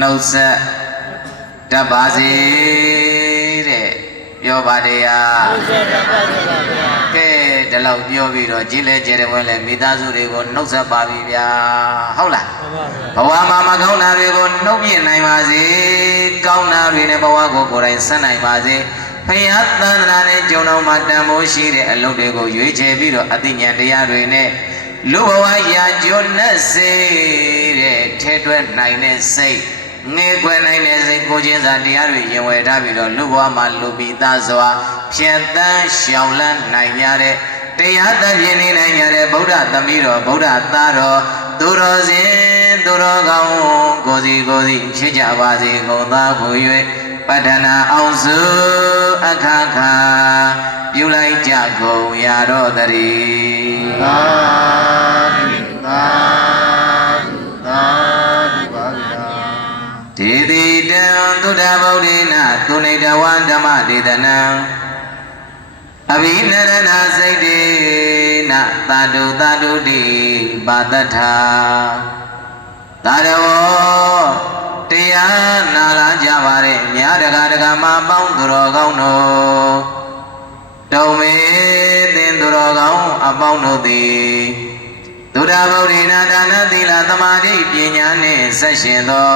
နှုတ်ဆက်တတ်ပါစေတဲ့ပြောပါတရားကဲဒီလောက်ပြောပြီးတော့ကြီးလဲကျဲတယ်ဝဲလဲမိသားစုတွေကိုနှုတ်ဆက်ပါပြီဗျာဟုတ်လားဘဝမှာမကောင်းတာတွေကိုနှုတ်ပြနိုင်ပါစေကောင်းတာတွေနဲ့ဘဝကိုကိုယ်တိုင်ဆက်နိုင်ပါစေဖယားသန္တာနဲ့ကြုံတော်မှာတန်ဖိုးရှိတဲ့အလုပ်တွေကိုရွေးချယ်ပြီးတော့အသိဉာဏ်တရားတွေနဲ့လူဘဝရာကျိုးနဲ့စေတဲ့ထဲတွဲနိုင်တဲ့စိတ်ငဲကွယ်နိုင်တဲ့စိတ်ကိုချင်းစာတရားတွေရင်ဝယ်ထားပြီးတော့လူဘဝမှာလူပိသားစွာဖြတ်တန်းရှောင်လန်းနိုင်ကြတဲ့တရားသဖြင့်နေနိုင်ကြတဲ့ဗုဒ္ဓသမီးတော်ဗုဒ္ဓသားတော်သူတော်စင်သူတော်ကောင်းကိုစီဖြစ်ကြပါစေကုန်သာဟူ၍ပတ္ထနာအောင်စုအခါခါပြုလိုက်ကြကုန်ရတော့တည်းသာဓုသာဓုသာဓုပါဗျာဒေတိတံသုဒ္ဓဗုဒ္ဓေနသုနိတဝံဓမ္မဒေသနံအဘိနရဏစိတ်တေနသာဓုသာဓုတိပါတ္ထာသာရဝတရားနာလာကြပါရဲ့မြားတကာတကာမှာပေါင်းသူတော်ကောင်းတို့တုံမေသင်သူတော်ကောင်းအပေါင်းတို့သည်သုဒ္ဓဗုဒ္ဓေနဒါနသီလသမာဓိပညာနှင့်ဆက်ရှင်သော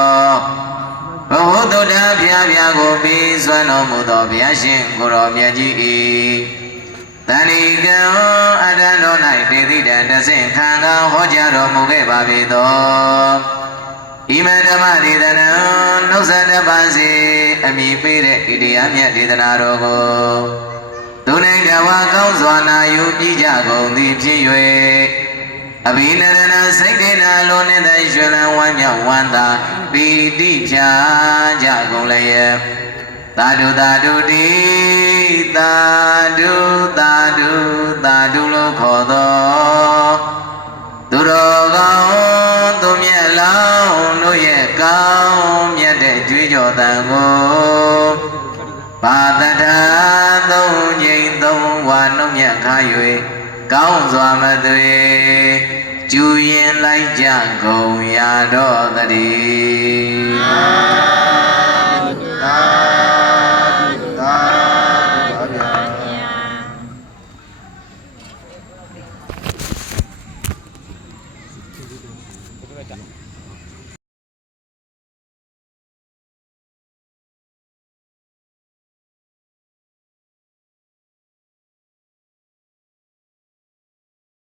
ဘဝသုဒ္ဓဘုရားဗျာကိုပြီးစွမ်းတော်မူသောဘုရားရှင်ကိုရောမြတ်ကြီး၏တဏိကံအတ္တတော်၌ဒေသိတံတဆင့်ခံကဟောကြားတော်မူခဲ့ပါပေသောဣမဓမ္မဒေသနာနှုတ်ဆက်တတ်ပါစေအမိပေးတဲ့ဣတရားမြတ်ဒေသနာတော်ကိုသူနိုင်တဝါကောင်းစွာနာယူကြည်ကြကုန်သည်ဖြစ်၍အဘိနရဏစိတ်ဒေနာလိုနှင့်သောရွှင်လန်းဝမ်းမြောက်ဝမ်းသာပီတိဖြာကြကုန်လျက်သာဓုသာဓုတိသာဓုသာဓုသာဓုလို့ခေါ်သောသူတော်ကောင်းသူမြတ်လောင်းတို့ရဲ့ကောင်းမြတ်တဲ့ကြွေးကြော်တန်ကိုဘာတထာသုံးငိမ့်သုံးဝါနှုတ်မြတ်ခါ၍ကောင်းစွာမသွေကျူရင်လိုက်ကြကုန်ရတော့တည်း